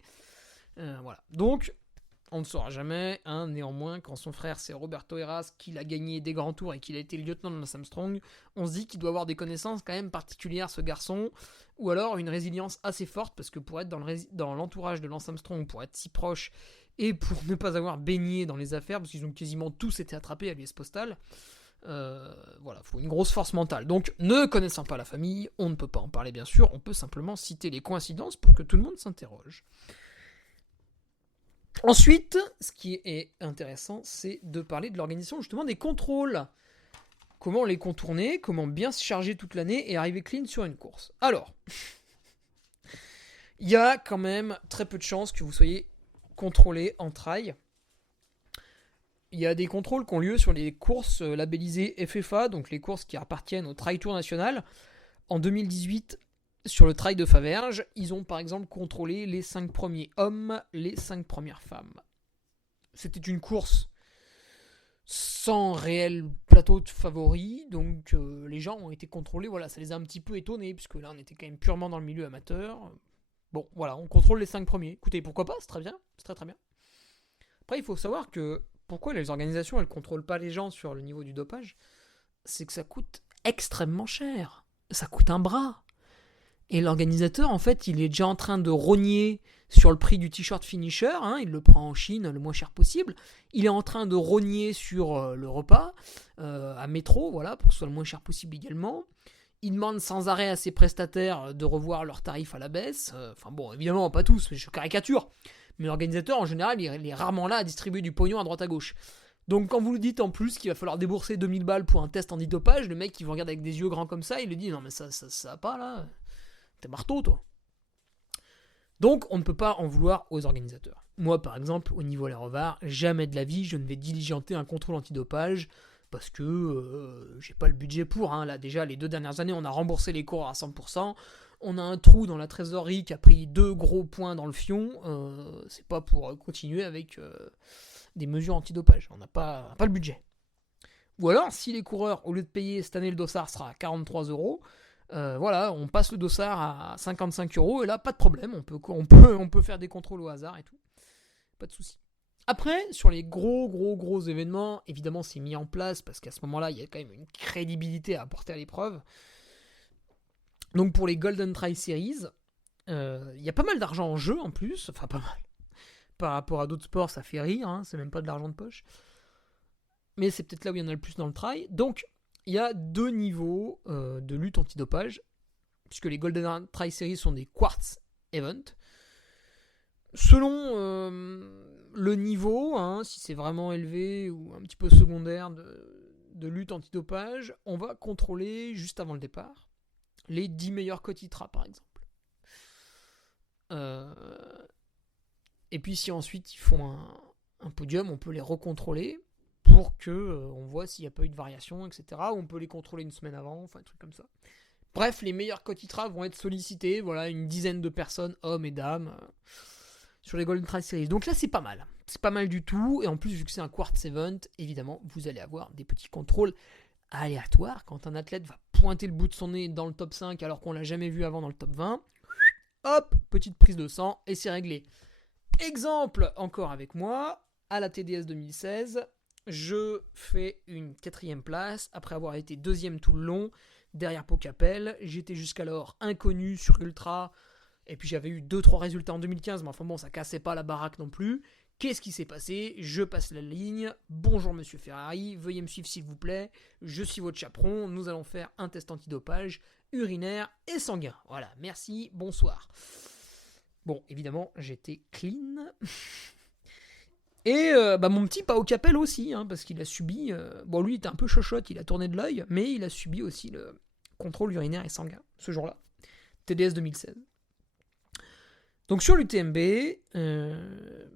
Voilà. Donc, on ne saura jamais. Néanmoins, quand son frère c'est Roberto Heras, qu'il a gagné des grands tours et qu'il a été le lieutenant de Lance Armstrong, on se dit qu'il doit avoir des connaissances quand même particulières, ce garçon, ou alors une résilience assez forte, parce que pour être dans l'entourage de Lance Armstrong, pour être si proche et pour ne pas avoir baigné dans les affaires, parce qu'ils ont quasiment tous été attrapés à l'US Postal. Voilà, faut une grosse force mentale. Donc, ne connaissant pas la famille, on ne peut pas en parler bien sûr, on peut simplement citer les coïncidences pour que tout le monde s'interroge. Ensuite, ce qui est intéressant, c'est de parler de l'organisation justement des contrôles. Comment les contourner, comment bien se charger toute l'année et arriver clean sur une course. Alors, il y a quand même très peu de chances que vous soyez contrôlé en trail. Il y a des contrôles qui ont lieu sur les courses labellisées FFA, donc les courses qui appartiennent au Trail Tour National. En 2018, sur le Trail de Faverges, ils ont par exemple contrôlé les 5 premiers hommes, les 5 premières femmes. C'était une course sans réel plateau de favoris, donc les gens ont été contrôlés, voilà, ça les a un petit peu étonnés, puisque là on était quand même purement dans le milieu amateur. Bon, voilà, on contrôle les 5 premiers. Écoutez, pourquoi pas, c'est très bien, c'est très très bien. Après, il faut savoir que pourquoi les organisations elles contrôlent pas les gens sur le niveau du dopage, c'est que ça coûte extrêmement cher. Ça coûte un bras. Et l'organisateur, en fait, il est déjà en train de rogner sur le prix du t-shirt finisher, hein, il le prend en Chine le moins cher possible. Il est en train de rogner sur le repas à métro, voilà, pour que ce soit le moins cher possible également. Il demande sans arrêt à ses prestataires de revoir leurs tarifs à la baisse. Enfin bon, évidemment, pas tous, mais je caricature. Mais l'organisateur, en général, il est rarement là à distribuer du pognon à droite à gauche. Donc quand vous lui dites en plus qu'il va falloir débourser 2000 balles pour un test antidopage, le mec qui vous regarde avec des yeux grands comme ça, il lui dit « Non mais ça va pas là, t'es marteau toi ». Donc on ne peut pas en vouloir aux organisateurs. Moi par exemple, au niveau Lérovard, jamais de la vie je ne vais diligenter un contrôle antidopage parce que j'ai pas le budget pour. Hein. Là déjà les 2 dernières années on a remboursé les cours à 100%. On a un trou dans la trésorerie qui a pris 2 gros points dans le fion. C'est pas pour continuer avec des mesures antidopage. On n'a pas le budget. Ou alors, si les coureurs, au lieu de payer cette année le dossard sera à 43 €, voilà, on passe le dossard à 55 € et là, pas de problème. On peut faire des contrôles au hasard et tout. Pas de souci. Après, sur les gros événements, évidemment, c'est mis en place parce qu'à ce moment-là, il y a quand même une crédibilité à apporter à l'épreuve. Donc pour les Golden Trail Series, il y a pas mal d'argent en jeu en plus, enfin pas mal. Par rapport à d'autres sports, ça fait rire, hein, c'est même pas de l'argent de poche. Mais c'est peut-être là où il y en a le plus dans le trail. Donc il y a 2 niveaux de lutte antidopage, puisque les Golden Trail Series sont des quartz events. Selon le niveau, hein, si c'est vraiment élevé ou un petit peu secondaire de lutte antidopage, on va contrôler juste avant le départ les 10 meilleurs quotitras par exemple. Et puis si ensuite ils font un podium, on peut les recontrôler pour que on voit s'il n'y a pas eu de variation, etc. Ou on peut les contrôler une semaine avant, enfin un truc comme ça. Bref, les meilleurs quotitras vont être sollicités, voilà, une dizaine de personnes, hommes et dames, sur les Golden Trail Series. Donc là c'est pas mal. C'est pas mal du tout, et en plus vu que c'est un quartz event, évidemment vous allez avoir des petits contrôles aléatoires. Quand un athlète va pointer le bout de son nez dans le top 5 alors qu'on l'a jamais vu avant dans le top 20, hop, petite prise de sang et c'est réglé. Exemple encore avec moi, à la TDS 2016, je fais une 4e place après avoir été 2e tout le long derrière Pau Capel. J'étais jusqu'alors inconnu sur Ultra et puis j'avais eu 2-3 résultats en 2015, mais enfin bon, ça cassait pas la baraque non plus. Qu'est-ce qui s'est passé ? Je passe la ligne. Bonjour monsieur Ferrari, veuillez me suivre s'il vous plaît. Je suis votre chaperon. Nous allons faire un test antidopage urinaire et sanguin. Voilà, merci, bonsoir. Bon, évidemment, j'étais clean. Et mon petit Pao Capel aussi, hein, parce qu'il a subi... bon, lui, il était un peu chochotte, il a tourné de l'œil, mais il a subi aussi le contrôle urinaire et sanguin, ce jour-là. TDS 2016. Donc sur l'UTMB,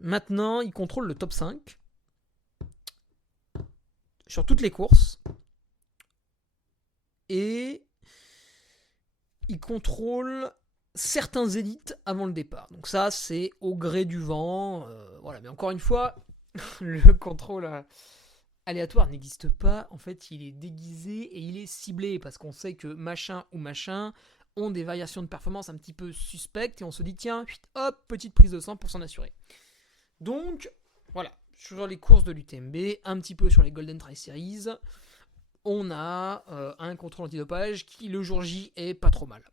maintenant, il contrôle le top 5 sur toutes les courses. Et il contrôle certains élites avant le départ. Donc ça, c'est au gré du vent. Voilà. Mais encore une fois, le contrôle aléatoire n'existe pas. En fait, il est déguisé et il est ciblé parce qu'on sait que machin ou machin ont des variations de performance un petit peu suspectes et on se dit tiens, hop, petite prise de sang pour s'en assurer. Donc, voilà. Sur les courses de l'UTMB, un petit peu sur les Golden Trail Series, on a un contrôle antidopage qui, le jour J, est pas trop mal.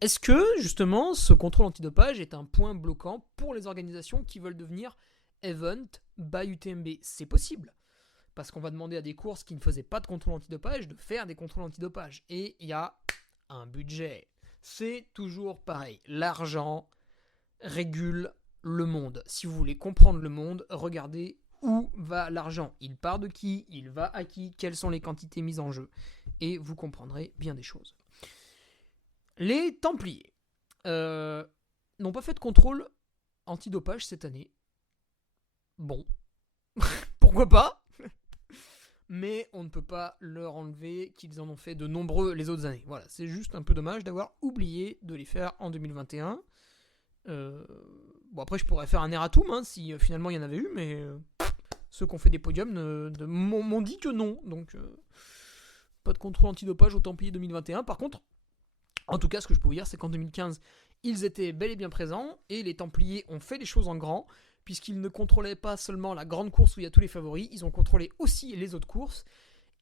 Est-ce que, justement, ce contrôle antidopage est un point bloquant pour les organisations qui veulent devenir Event by UTMB ? C'est possible. Parce qu'on va demander à des courses qui ne faisaient pas de contrôle antidopage de faire des contrôles antidopage. Et il y a un budget. C'est toujours pareil. L'argent régule le monde. Si vous voulez comprendre le monde, regardez où va l'argent. Il part de qui ? Il va à qui ? Quelles sont les quantités mises en jeu ? Et vous comprendrez bien des choses. Les Templiers n'ont pas fait de contrôle antidopage cette année. Bon, pourquoi pas ? Mais on ne peut pas leur enlever qu'ils en ont fait de nombreux les autres années. Voilà, c'est juste un peu dommage d'avoir oublié de les faire en 2021. Bon, après, je pourrais faire un erratum hein, si finalement il y en avait eu, mais ceux qui ont fait des podiums m'ont dit que non. Donc, pas de contrôle antidopage aux Templiers 2021. Par contre, en tout cas, ce que je peux vous dire, c'est qu'en 2015, ils étaient bel et bien présents et les Templiers ont fait les choses en grand, puisqu'ils ne contrôlaient pas seulement la grande course où il y a tous les favoris, ils ont contrôlé aussi les autres courses.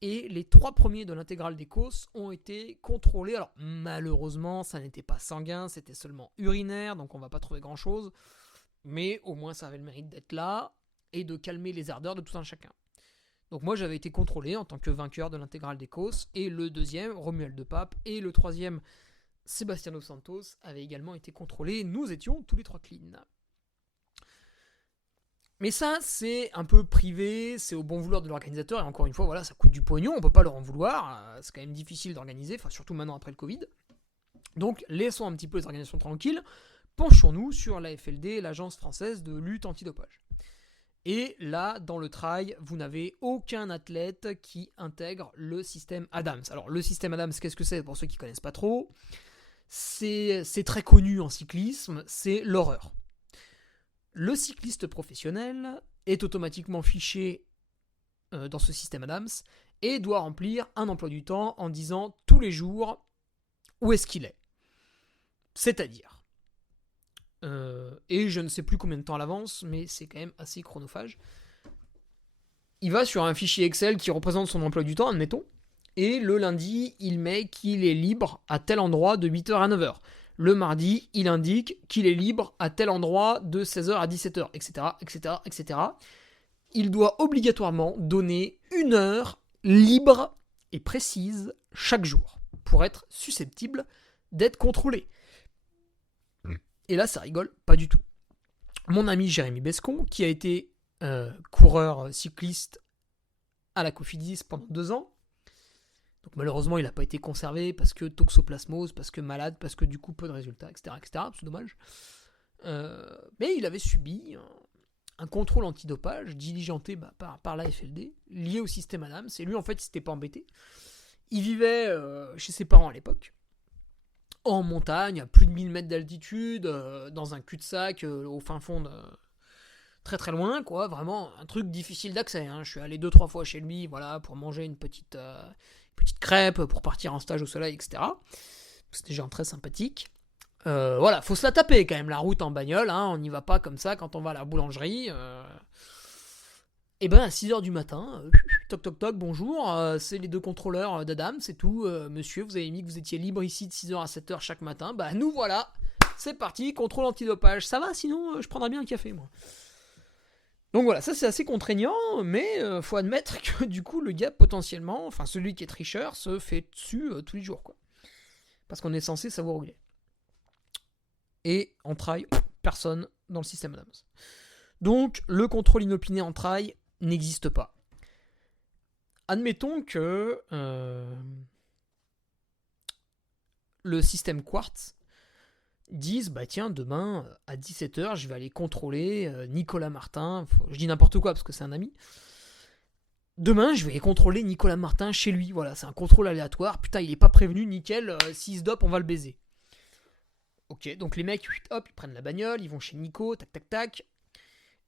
Et les 3 premiers de l'intégrale des courses ont été contrôlés. Alors malheureusement, ça n'était pas sanguin, c'était seulement urinaire, donc on va pas trouver grand-chose. Mais au moins, ça avait le mérite d'être là et de calmer les ardeurs de tout un chacun. Donc moi, j'avais été contrôlé en tant que vainqueur de l'intégrale des courses. Et le deuxième, Romuald de Pape, et le troisième, Sébastien Dos Santos, avaient également été contrôlés. Nous étions tous les 3 clean. Mais ça, c'est un peu privé, c'est au bon vouloir de l'organisateur, et encore une fois, voilà, ça coûte du pognon, on peut pas leur en vouloir, c'est quand même difficile d'organiser, enfin surtout maintenant après le Covid. Donc laissons un petit peu les organisations tranquilles, penchons-nous sur la FLD, l'Agence française de lutte antidopage. Et là, dans le trail, vous n'avez aucun athlète qui intègre le système Adams. Alors le système Adams, qu'est-ce que c'est pour ceux qui connaissent pas trop ? C'est très connu en cyclisme, c'est l'horreur. Le cycliste professionnel est automatiquement fiché dans ce système Adams et doit remplir un emploi du temps en disant tous les jours où est-ce qu'il est. C'est-à-dire, et je ne sais plus combien de temps à l'avance, mais c'est quand même assez chronophage, il va sur un fichier Excel qui représente son emploi du temps, admettons, et le lundi, il met qu'il est libre à tel endroit de 8h à 9h. Le mardi, il indique qu'il est libre à tel endroit de 16h à 17h, etc., etc., etc. Il doit obligatoirement donner 1 heure libre et précise chaque jour pour être susceptible d'être contrôlé. Et là, ça rigole pas du tout. Mon ami Jérémy Bescon, qui a été coureur cycliste à la Cofidis pendant 2 ans, donc malheureusement, il n'a pas été conservé parce que toxoplasmose, parce que malade, parce que du coup, peu de résultats, etc. etc. C'est dommage. Mais il avait subi un contrôle antidopage diligenté par la FLD, lié au système Adams. Et lui, en fait, il s'était pas embêté. Il vivait chez ses parents à l'époque, en montagne, à plus de 1000 mètres d'altitude, dans un cul-de-sac, au fin fond de... très très loin, quoi. Vraiment un truc difficile d'accès. Hein. Je suis allé 2-3 fois chez lui, voilà, pour manger une petite crêpe, pour partir en stage au soleil, etc. C'était des gens très sympathiques. Voilà, faut se la taper quand même, la route en bagnole, hein, on n'y va pas comme ça quand on va à la boulangerie. Et ben à 6h du matin, toc toc toc, bonjour, c'est les 2 contrôleurs d'Adam, c'est tout. Monsieur, vous avez mis que vous étiez libre ici de 6h à 7h chaque matin, bah nous voilà, c'est parti, contrôle antidopage. Ça va, sinon je prendrais bien un café, moi. Donc voilà, ça c'est assez contraignant, mais faut admettre que du coup le gars potentiellement, enfin celui qui est tricheur, se fait dessus tous les jours, quoi. Parce qu'on est censé savoir où il est. Et en trail, personne dans le système Adams. Donc, le contrôle inopiné en trail n'existe pas. Admettons que le système Quartz dise, bah tiens, demain, à 17h, je vais aller contrôler Nicolas Martin. Je dis n'importe quoi parce que c'est un ami. Demain, je vais contrôler Nicolas Martin chez lui. Voilà, c'est un contrôle aléatoire. Putain, il est pas prévenu, nickel. S'il se dope, on va le baiser. Ok, donc les mecs, hop, ils prennent la bagnole, ils vont chez Nico, tac, tac, tac.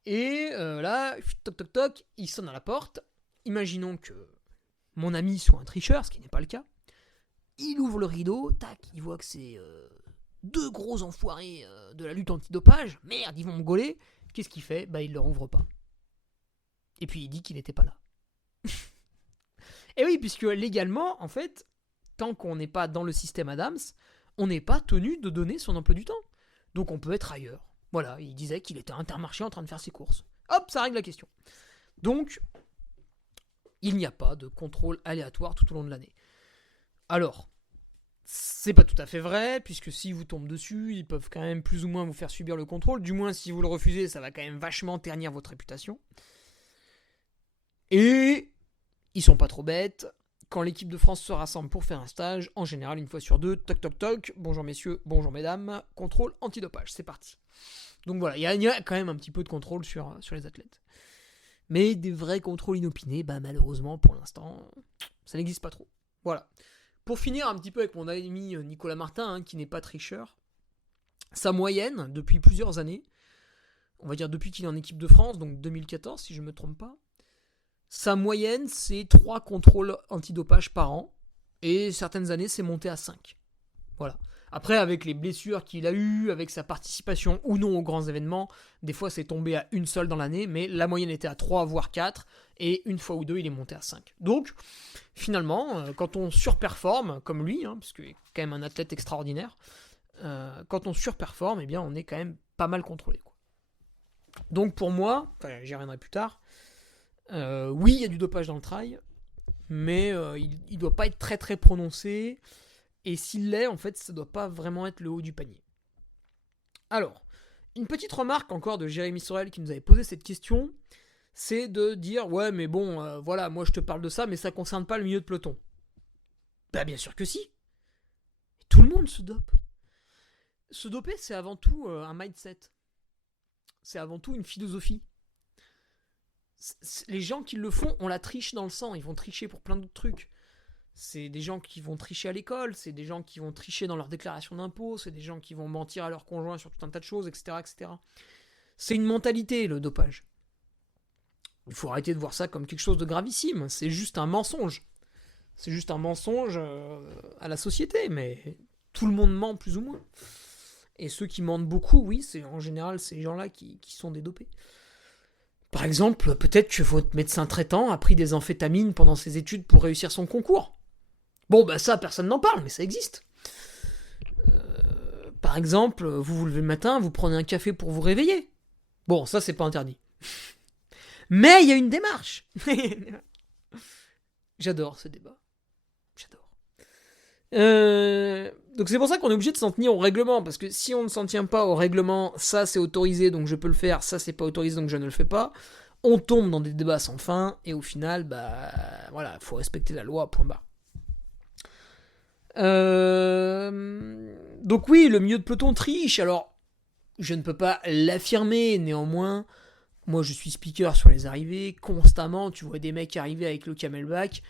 Et là, toc, toc, toc, ils sonnent à la porte. Imaginons que mon ami soit un tricheur, ce qui n'est pas le cas. Il ouvre le rideau, tac, il voit que c'est deux gros enfoirés de la lutte antidopage. Merde, ils vont me gauler. Qu'est-ce qu'il fait ? Bah, il leur ouvre pas. Et puis il dit qu'il n'était pas là. Et oui, puisque légalement, en fait, tant qu'on n'est pas dans le système Adams, on n'est pas tenu de donner son emploi du temps. Donc on peut être ailleurs. Voilà, il disait qu'il était à Intermarché en train de faire ses courses. Hop, ça règle la question. Donc, il n'y a pas de contrôle aléatoire tout au long de l'année. Alors, c'est pas tout à fait vrai, puisque si vous tombez dessus, ils peuvent quand même plus ou moins vous faire subir le contrôle. Du moins, si vous le refusez, ça va quand même vachement ternir votre réputation. Et ils sont pas trop bêtes. Quand l'équipe de France se rassemble pour faire un stage, en général, une fois sur deux, toc toc toc, bonjour messieurs, bonjour mesdames, contrôle antidopage, c'est parti. Donc voilà, il y a quand même un petit peu de contrôle sur les athlètes. Mais des vrais contrôles inopinés, bah malheureusement, pour l'instant, ça n'existe pas trop. Voilà. Pour finir un petit peu avec mon ami Nicolas Martin, qui n'est pas tricheur, sa moyenne, depuis plusieurs années, on va dire depuis qu'il est en équipe de France, donc 2014 si je ne me trompe pas, sa moyenne, c'est 3 contrôles antidopage par an. Et certaines années, c'est monté à 5. Voilà. Après, avec les blessures qu'il a eues, avec sa participation ou non aux grands événements, des fois, c'est tombé à une seule dans l'année. Mais la moyenne était à 3, voire 4. Et une fois ou deux, il est monté à 5. Donc, finalement, quand on surperforme, comme lui, parce qu'il est quand même un athlète extraordinaire, quand on surperforme, eh bien, on est quand même pas mal contrôlé, quoi. Donc, pour moi, j'y reviendrai plus tard, oui, il y a du dopage dans le trail, mais il ne doit pas être très très prononcé, et s'il l'est, en fait, ça ne doit pas vraiment être le haut du panier. Alors, une petite remarque encore de Jérémy Sorel qui nous avait posé cette question, c'est de dire, ouais, mais bon, voilà, moi je te parle de ça, mais ça ne concerne pas le milieu de peloton. Bah bien sûr que si. Tout le monde se dope. Se doper, c'est avant tout un mindset. C'est avant tout une philosophie. Les gens qui le font, on la triche dans le sang. Ils vont tricher pour plein d'autres trucs. C'est des gens qui vont tricher à l'école, c'est des gens qui vont tricher dans leur déclaration d'impôt, c'est des gens qui vont mentir à leur conjoint sur tout un tas de choses, etc., etc. C'est une mentalité, le dopage. Il faut arrêter de voir ça comme quelque chose de gravissime. C'est juste un mensonge. C'est juste un mensonge à la société, mais tout le monde ment plus ou moins. Et ceux qui mentent beaucoup, oui, c'est en général ces gens-là qui sont des dopés. Par exemple, peut-être que votre médecin traitant a pris des amphétamines pendant ses études pour réussir son concours. Bon, bah ça, personne n'en parle, mais ça existe. Par exemple, vous vous levez le matin, vous prenez un café pour vous réveiller. Bon, ça, c'est pas interdit. Mais il y a une démarche. J'adore ce débat. J'adore. Donc c'est pour ça qu'on est obligé de s'en tenir au règlement, parce que si on ne s'en tient pas au règlement, ça c'est autorisé donc je peux le faire, ça c'est pas autorisé donc je ne le fais pas, on tombe dans des débats sans fin, et au final, bah voilà, faut respecter la loi, point barre. Donc oui, le milieu de peloton triche, alors je ne peux pas l'affirmer, néanmoins, moi je suis speaker sur les arrivées, constamment tu vois des mecs arriver avec le camelback,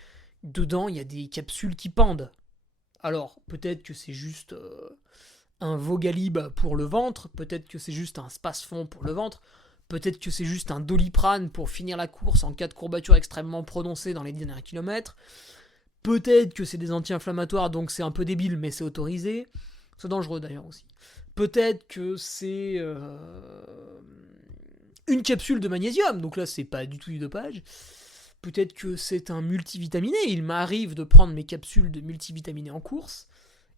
dedans il y a des capsules qui pendent. Alors, peut-être que c'est juste un Vogalib pour le ventre, peut-être que c'est juste un Spasfon pour le ventre, peut-être que c'est juste un Doliprane pour finir la course en cas de courbature extrêmement prononcée dans les derniers kilomètres, peut-être que c'est des anti-inflammatoires, donc c'est un peu débile, mais c'est autorisé, c'est dangereux d'ailleurs aussi. Peut-être que c'est une capsule de magnésium, donc là c'est pas du tout du dopage. Peut-être que c'est un multivitaminé. Il m'arrive de prendre mes capsules de multivitaminé en course.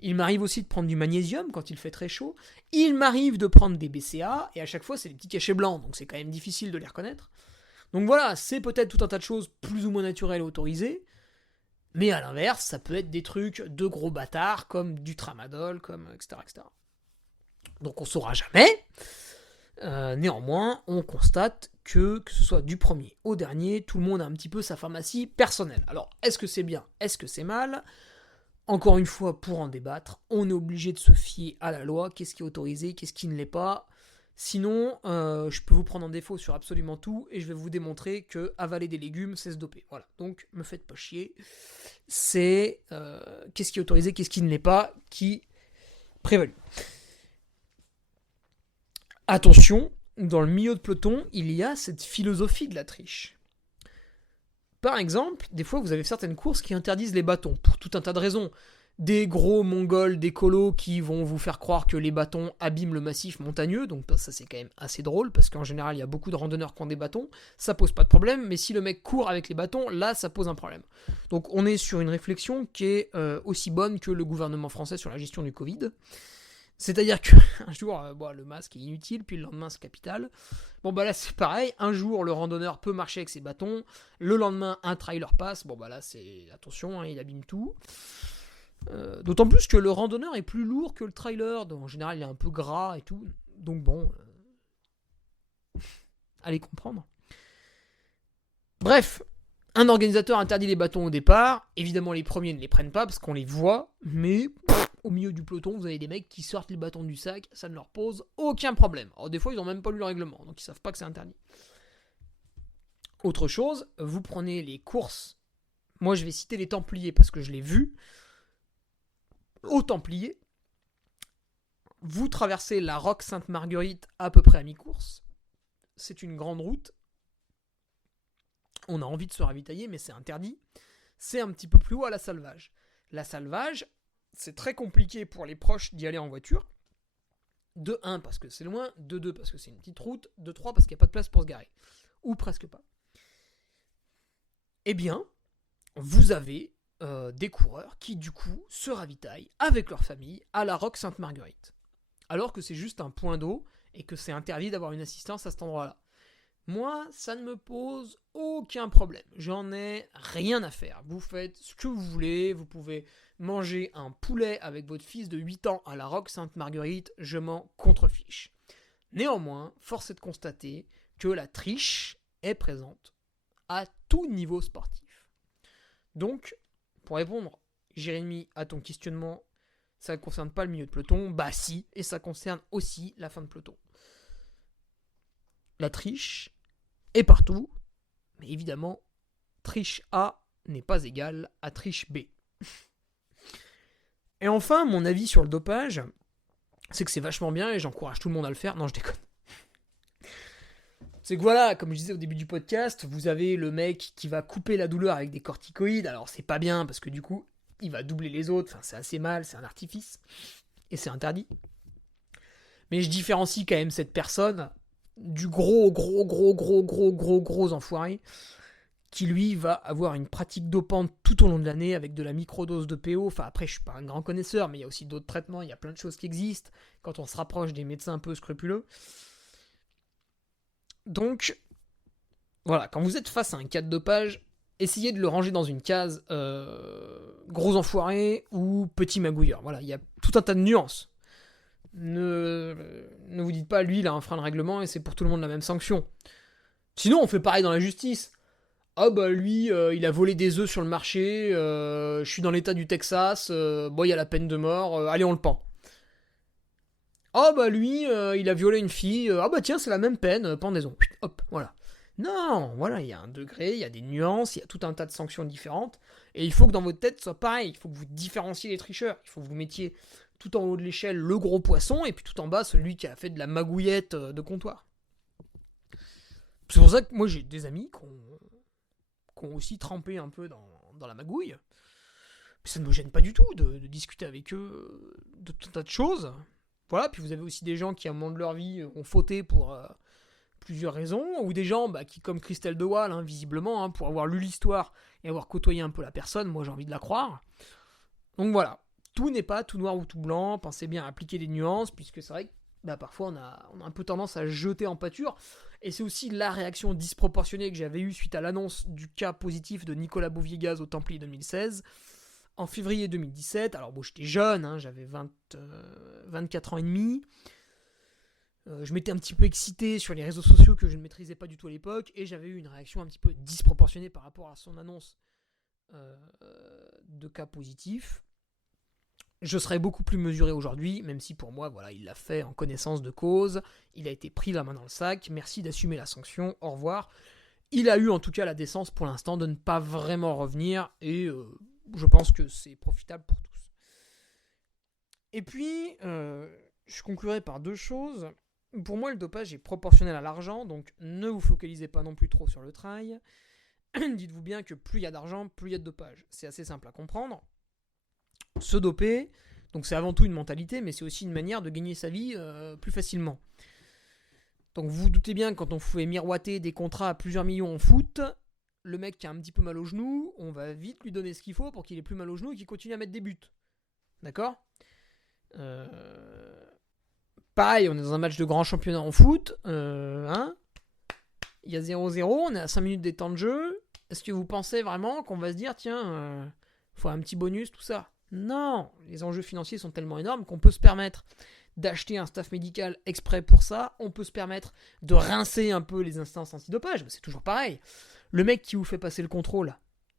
Il m'arrive aussi de prendre du magnésium quand il fait très chaud. Il m'arrive de prendre des BCA. Et à chaque fois, c'est des petits cachets blancs. Donc c'est quand même difficile de les reconnaître. Donc voilà, c'est peut-être tout un tas de choses plus ou moins naturelles et autorisées. Mais à l'inverse, ça peut être des trucs de gros bâtards, comme du tramadol, comme etc., etc. Donc on saura jamais. Néanmoins, on constate que ce soit du premier au dernier, tout le monde a un petit peu sa pharmacie personnelle. Alors, est-ce que c'est bien? Est-ce que c'est mal? Encore une fois, pour en débattre, on est obligé de se fier à la loi. Qu'est-ce qui est autorisé? Qu'est-ce qui ne l'est pas? Sinon, je peux vous prendre en défaut sur absolument tout et je vais vous démontrer que avaler des légumes, c'est se doper. Voilà, donc me faites pas chier. C'est qu'est-ce qui est autorisé, qu'est-ce qui ne l'est pas, qui prévalue. Attention, dans le milieu de peloton, il y a cette philosophie de la triche. Par exemple, des fois, vous avez certaines courses qui interdisent les bâtons, pour tout un tas de raisons. Des gros mongols, des colos qui vont vous faire croire que les bâtons abîment le massif montagneux, donc ça c'est quand même assez drôle, parce qu'en général, il y a beaucoup de randonneurs qui ont des bâtons, ça pose pas de problème, mais si le mec court avec les bâtons, là, ça pose un problème. Donc on est sur une réflexion qui est aussi bonne que le gouvernement français sur la gestion du Covid. C'est-à-dire qu'un jour, le masque est inutile, puis le lendemain, c'est capital. Bon, bah là, c'est pareil. Un jour, le randonneur peut marcher avec ses bâtons. Le lendemain, un trailer passe. Bon, bah là, c'est... Attention, hein, il abîme tout. D'autant plus que le randonneur est plus lourd que le trailer. Donc, en général, il est un peu gras et tout. Donc bon... allez comprendre. Bref, un organisateur interdit les bâtons au départ. Évidemment, les premiers ne les prennent pas parce qu'on les voit. Mais... au milieu du peloton, vous avez des mecs qui sortent les bâtons du sac, ça ne leur pose aucun problème. Alors des fois, ils n'ont même pas lu le règlement, donc ils savent pas que c'est interdit. Autre chose, vous prenez les courses. Moi, je vais citer les Templiers parce que je l'ai vu. Aux Templiers, vous traversez la Roque Sainte-Marguerite à peu près à mi-course. C'est une grande route. On a envie de se ravitailler, mais c'est interdit. C'est un petit peu plus haut à la Salvage. La Salvage, c'est très compliqué pour les proches d'y aller en voiture. De 1 parce que c'est loin, de 2 parce que c'est une petite route, de 3 parce qu'il n'y a pas de place pour se garer. Ou presque pas. Eh bien, vous avez des coureurs qui du coup se ravitaillent avec leur famille à la Roque Sainte-Marguerite. Alors que c'est juste un point d'eau et que c'est interdit d'avoir une assistance à cet endroit-là. Moi, ça ne me pose aucun problème. J'en ai rien à faire. Vous faites ce que vous voulez. Vous pouvez manger un poulet avec votre fils de 8 ans à la Roque Sainte-Marguerite. Je m'en contrefiche. Néanmoins, force est de constater que la triche est présente à tout niveau sportif. Donc, pour répondre, Jérémy, à ton questionnement, ça ne concerne pas le milieu de peloton. Bah si, et ça concerne aussi la fin de peloton. La triche est partout, mais évidemment, triche A n'est pas égale à triche B. Et enfin, mon avis sur le dopage, c'est que c'est vachement bien et j'encourage tout le monde à le faire. Non, je déconne. C'est que voilà, comme je disais au début du podcast, vous avez le mec qui va couper la douleur avec des corticoïdes. Alors c'est pas bien parce que du coup, il va doubler les autres. Enfin, c'est assez mal, c'est un artifice. Et c'est interdit. Mais je différencie quand même cette personne du gros enfoiré qui lui va avoir une pratique dopante tout au long de l'année avec de la microdose de PO. Enfin après je suis pas un grand connaisseur, mais il y a aussi d'autres traitements, il y a plein de choses qui existent quand on se rapproche des médecins un peu scrupuleux. Donc voilà, quand vous êtes face à un cas de dopage, essayez de le ranger dans une case gros enfoiré ou petit magouilleur. Voilà, il y a tout un tas de nuances. Ne vous dites pas, lui, il a enfreint le règlement et c'est pour tout le monde la même sanction. Sinon, on fait pareil dans la justice. Ah bah lui, il a volé des œufs sur le marché, je suis dans l'état du Texas, bon, il y a la peine de mort, allez, on le pend. Ah bah lui, il a violé une fille, ah bah tiens, c'est la même peine, pendaison. Hop, voilà. Non, voilà, il y a un degré, il y a des nuances, il y a tout un tas de sanctions différentes, et il faut que dans votre tête, ce soit pareil, il faut que vous différenciez les tricheurs, il faut que vous mettiez tout en haut de l'échelle le gros poisson, et puis tout en bas celui qui a fait de la magouillette de comptoir. C'est pour ça que moi j'ai des amis qui ont aussi trempé un peu dans la magouille. Mais ça ne me gêne pas du tout de discuter avec eux de tout un tas de choses. Voilà, puis vous avez aussi des gens qui à un moment de leur vie ont fauté pour plusieurs raisons, ou des gens qui, comme Christelle de Waal, visiblement, pour avoir lu l'histoire et avoir côtoyé un peu la personne, moi j'ai envie de la croire. Donc voilà. Tout n'est pas tout noir ou tout blanc, pensez bien à appliquer des nuances, puisque c'est vrai que parfois on a un peu tendance à jeter en pâture, et c'est aussi la réaction disproportionnée que j'avais eue suite à l'annonce du cas positif de Nicolas Bouvier-Gaz au Templier 2016, en février 2017, alors bon j'étais jeune, j'avais 24 ans et demi, Je m'étais un petit peu excité sur les réseaux sociaux que je ne maîtrisais pas du tout à l'époque, et j'avais eu une réaction un petit peu disproportionnée par rapport à son annonce de cas positif. Je serais beaucoup plus mesuré aujourd'hui, même si pour moi, voilà, il l'a fait en connaissance de cause, il a été pris la main dans le sac, merci d'assumer la sanction, au revoir. Il a eu en tout cas la décence pour l'instant de ne pas vraiment revenir, et je pense que c'est profitable pour tous. Et puis, je conclurai par 2 choses. Pour moi, le dopage est proportionnel à l'argent, donc ne vous focalisez pas non plus trop sur le trail. Dites-vous bien que plus il y a d'argent, plus il y a de dopage. C'est assez simple à comprendre. Se doper, donc c'est avant tout une mentalité, mais c'est aussi une manière de gagner sa vie plus facilement. Donc vous vous doutez bien que quand on fait miroiter des contrats à plusieurs millions en foot, le mec qui a un petit peu mal au genou, on va vite lui donner ce qu'il faut pour qu'il ait plus mal au genou et qu'il continue à mettre des buts. D'accord ? Pareil, on est dans un match de grand championnat en foot. Il y a 0-0, on est à 5 minutes des temps de jeu. Est-ce que vous pensez vraiment qu'on va se dire, tiens, faut un petit bonus, tout ça ? Non, les enjeux financiers sont tellement énormes qu'on peut se permettre d'acheter un staff médical exprès pour ça. On peut se permettre de rincer un peu les instances antidopage. C'est toujours pareil. Le mec qui vous fait passer le contrôle,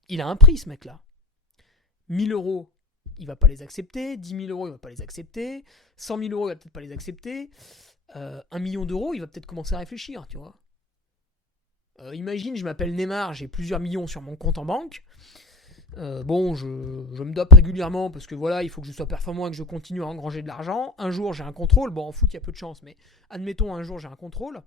il a un prix, ce mec-là. 1 000 euros, il va pas les accepter. 10 000 euros, il va pas les accepter. 100 000 euros, il va peut-être pas les accepter. 1 million d'euros, il va peut-être commencer à réfléchir, tu vois. Imagine, je m'appelle Neymar, j'ai plusieurs millions sur mon compte en banque. Je me dope régulièrement parce que voilà, il faut que je sois performant et que je continue à engranger de l'argent. Un jour, j'ai un contrôle. Bon, en foot, il y a peu de chance, mais admettons, un jour, j'ai un contrôle.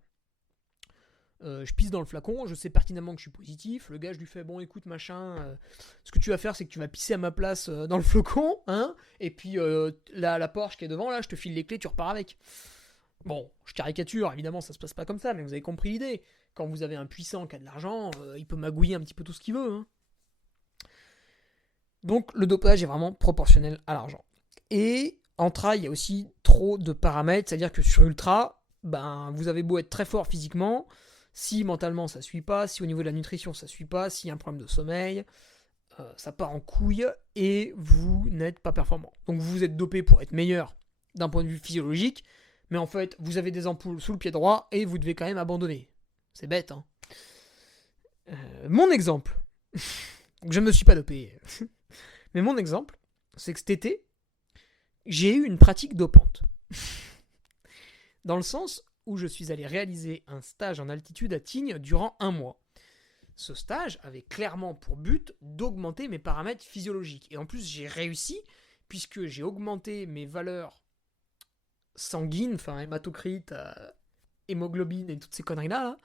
Je pisse dans le flacon, je sais pertinemment que je suis positif. Le gars, je lui fais, bon, écoute, machin, ce que tu vas faire, c'est que tu vas pisser à ma place dans le flocon, hein, et puis la Porsche qui est devant, là, je te file les clés, tu repars avec. Bon, je caricature, évidemment, ça se passe pas comme ça, mais vous avez compris l'idée. Quand vous avez un puissant qui a de l'argent, il peut magouiller un petit peu tout ce qu'il veut, hein. Donc le dopage est vraiment proportionnel à l'argent. Et en trail, il y a aussi trop de paramètres, c'est-à-dire que sur ultra, vous avez beau être très fort physiquement, si mentalement ça suit pas, si au niveau de la nutrition ça suit pas, s'il y a un problème de sommeil, ça part en couille et vous n'êtes pas performant. Donc vous êtes dopé pour être meilleur d'un point de vue physiologique, mais en fait vous avez des ampoules sous le pied droit et vous devez quand même abandonner. C'est bête, hein. Mon exemple, je ne me suis pas dopé. Mais mon exemple, c'est que cet été, j'ai eu une pratique dopante. Dans le sens où je suis allé réaliser un stage en altitude à Tignes durant 1 mois. Ce stage avait clairement pour but d'augmenter mes paramètres physiologiques. Et en plus, j'ai réussi, puisque j'ai augmenté mes valeurs sanguines, enfin hématocrite, hémoglobine et toutes ces conneries-là, là.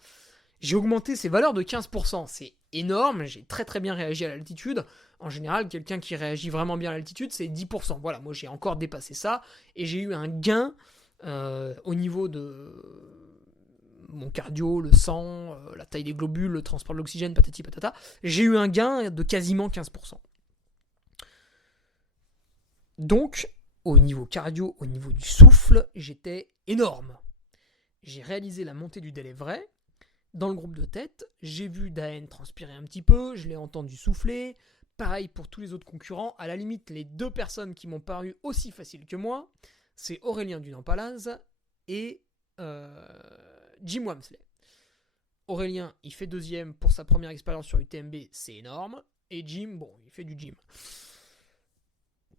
J'ai augmenté ces valeurs de 15%. C'est énorme, j'ai très très bien réagi à l'altitude. En général, quelqu'un qui réagit vraiment bien à l'altitude, c'est 10%. Voilà, moi j'ai encore dépassé ça. Et j'ai eu un gain au niveau de mon cardio, le sang, la taille des globules, le transport de l'oxygène, patati patata. J'ai eu un gain de quasiment 15%. Donc, au niveau cardio, au niveau du souffle, j'étais énorme. J'ai réalisé la montée du délai vrai. Dans le groupe de tête, j'ai vu Daen transpirer un petit peu, je l'ai entendu souffler. Pareil pour tous les autres concurrents. À la limite, les 2 personnes qui m'ont paru aussi faciles que moi, c'est Aurélien Dunant-Palaz et Jim Wamsley. Aurélien, il fait 2e pour sa première expérience sur UTMB, c'est énorme. Et Jim, bon, il fait du gym.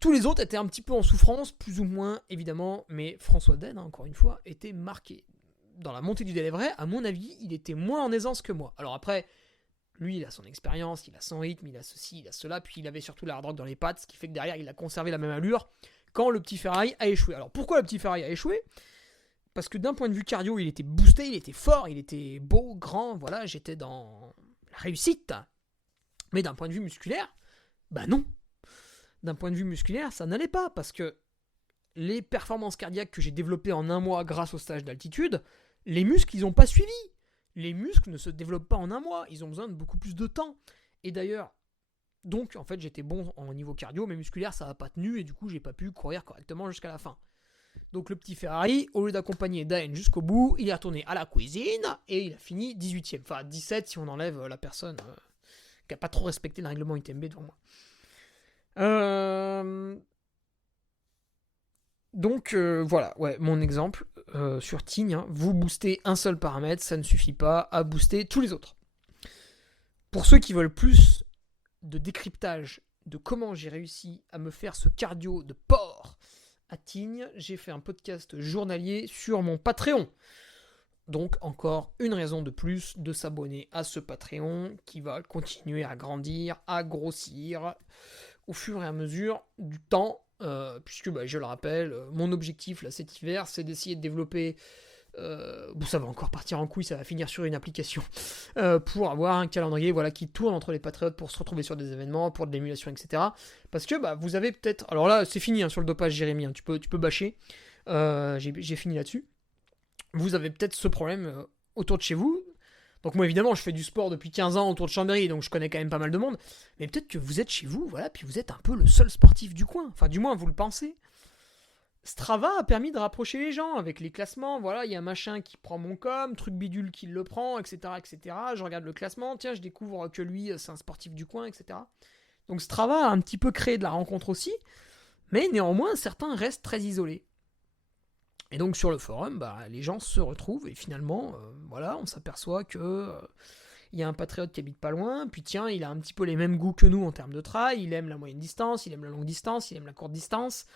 Tous les autres étaient un petit peu en souffrance, plus ou moins, évidemment, mais François Den, encore une fois, était marqué. Dans la montée du délai vrai, à mon avis, il était moins en aisance que moi. Alors après, lui, il a son expérience, il a son rythme, il a ceci, il a cela, puis il avait surtout la hard rock dans les pattes, ce qui fait que derrière, il a conservé la même allure quand le petit Ferrari a échoué. Alors pourquoi le petit Ferrari a échoué ? Parce que d'un point de vue cardio, il était boosté, il était fort, il était beau, grand, voilà, j'étais dans la réussite. Mais d'un point de vue musculaire, non. D'un point de vue musculaire, ça n'allait pas, parce que les performances cardiaques que j'ai développées en 1 mois grâce au stage d'altitude, les muscles, ils n'ont pas suivi. Les muscles ne se développent pas en 1 mois, ils ont besoin de beaucoup plus de temps. Et d'ailleurs, donc en fait j'étais bon en niveau cardio, mais musculaire ça n'a pas tenu et du coup j'ai pas pu courir correctement jusqu'à la fin. Donc le petit Ferrari, au lieu d'accompagner Daen jusqu'au bout, il est retourné à la cuisine et il a fini 18ème. Enfin 17 si on enlève la personne qui n'a pas trop respecté le règlement UTMB devant moi. Donc voilà, ouais, mon exemple. sur Tignes, hein, vous boostez un seul paramètre, ça ne suffit pas à booster tous les autres. Pour ceux qui veulent plus de décryptage de comment j'ai réussi à me faire ce cardio de porc à Tignes, j'ai fait un podcast journalier sur mon Patreon. Donc encore une raison de plus de s'abonner à ce Patreon qui va continuer à grandir, à grossir au fur et à mesure du temps. Puisque je le rappelle, mon objectif là cet hiver c'est d'essayer de développer, ça va encore partir en couille, ça va finir sur une application, pour avoir un calendrier qui tourne entre les patriotes pour se retrouver sur des événements, pour de l'émulation, etc. Parce que vous avez peut-être, alors là c'est fini sur le dopage Jérémy, tu peux bâcher, j'ai fini là-dessus. Vous avez peut-être ce problème autour de chez vous. Donc moi évidemment je fais du sport depuis 15 ans autour de Chambéry, donc je connais quand même pas mal de monde, mais peut-être que vous êtes chez vous, puis vous êtes un peu le seul sportif du coin, enfin du moins vous le pensez. Strava a permis de rapprocher les gens avec les classements, il y a un machin qui prend mon com, truc bidule qui le prend, etc., etc. Je regarde le classement, tiens je découvre que lui c'est un sportif du coin, etc. Donc Strava a un petit peu créé de la rencontre aussi, mais néanmoins certains restent très isolés. Et donc sur le forum, les gens se retrouvent et finalement, on s'aperçoit que il y a un patriote qui habite pas loin, puis tiens, il a un petit peu les mêmes goûts que nous en termes de trail, il aime la moyenne distance, il aime la longue distance, il aime la courte distance,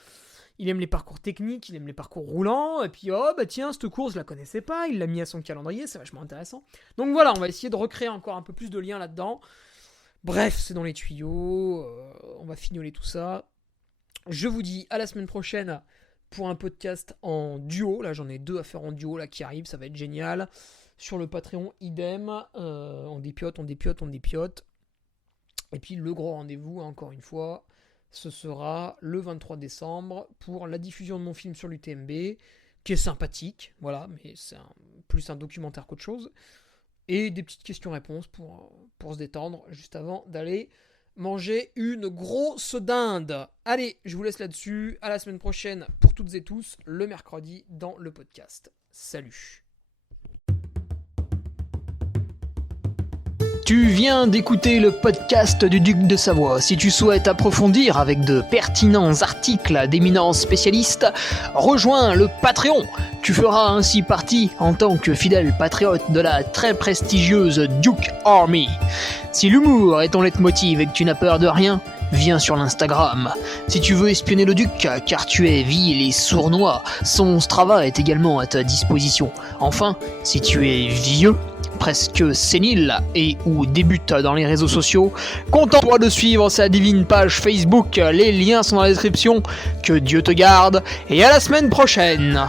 il aime les parcours techniques, il aime les parcours roulants, et puis tiens, cette course je la connaissais pas, il l'a mis à son calendrier, c'est vachement intéressant. Donc voilà, on va essayer de recréer encore un peu plus de liens là-dedans. Bref, c'est dans les tuyaux, on va fignoler tout ça. Je vous dis à la semaine prochaine pour un podcast en duo. Là j'en ai 2 à faire en duo qui arrivent, ça va être génial. Sur le Patreon idem, on dépiote. Et puis le gros rendez-vous, encore une fois, ce sera le 23 décembre pour la diffusion de mon film sur l'UTMB, qui est sympathique, mais c'est plus un documentaire qu'autre chose. Et des petites questions-réponses pour se détendre juste avant d'aller manger une grosse dinde. Allez, je vous laisse là-dessus. À la semaine prochaine pour toutes et tous, le mercredi dans le podcast. Salut. Tu viens d'écouter le podcast du Duc de Savoie. Si tu souhaites approfondir avec de pertinents articles d'éminents spécialistes, rejoins le Patreon. Tu feras ainsi partie, en tant que fidèle patriote, de la très prestigieuse Duke Army. Si l'humour est ton leitmotiv et que tu n'as peur de rien, viens sur l'Instagram. Si tu veux espionner le Duc, car tu es vil et sournois, son Strava est également à ta disposition. Enfin, si tu es vieux, presque sénile et ou débute dans les réseaux sociaux, contente-toi de suivre sa divine page Facebook, les liens sont dans la description. Que Dieu te garde et à la semaine prochaine.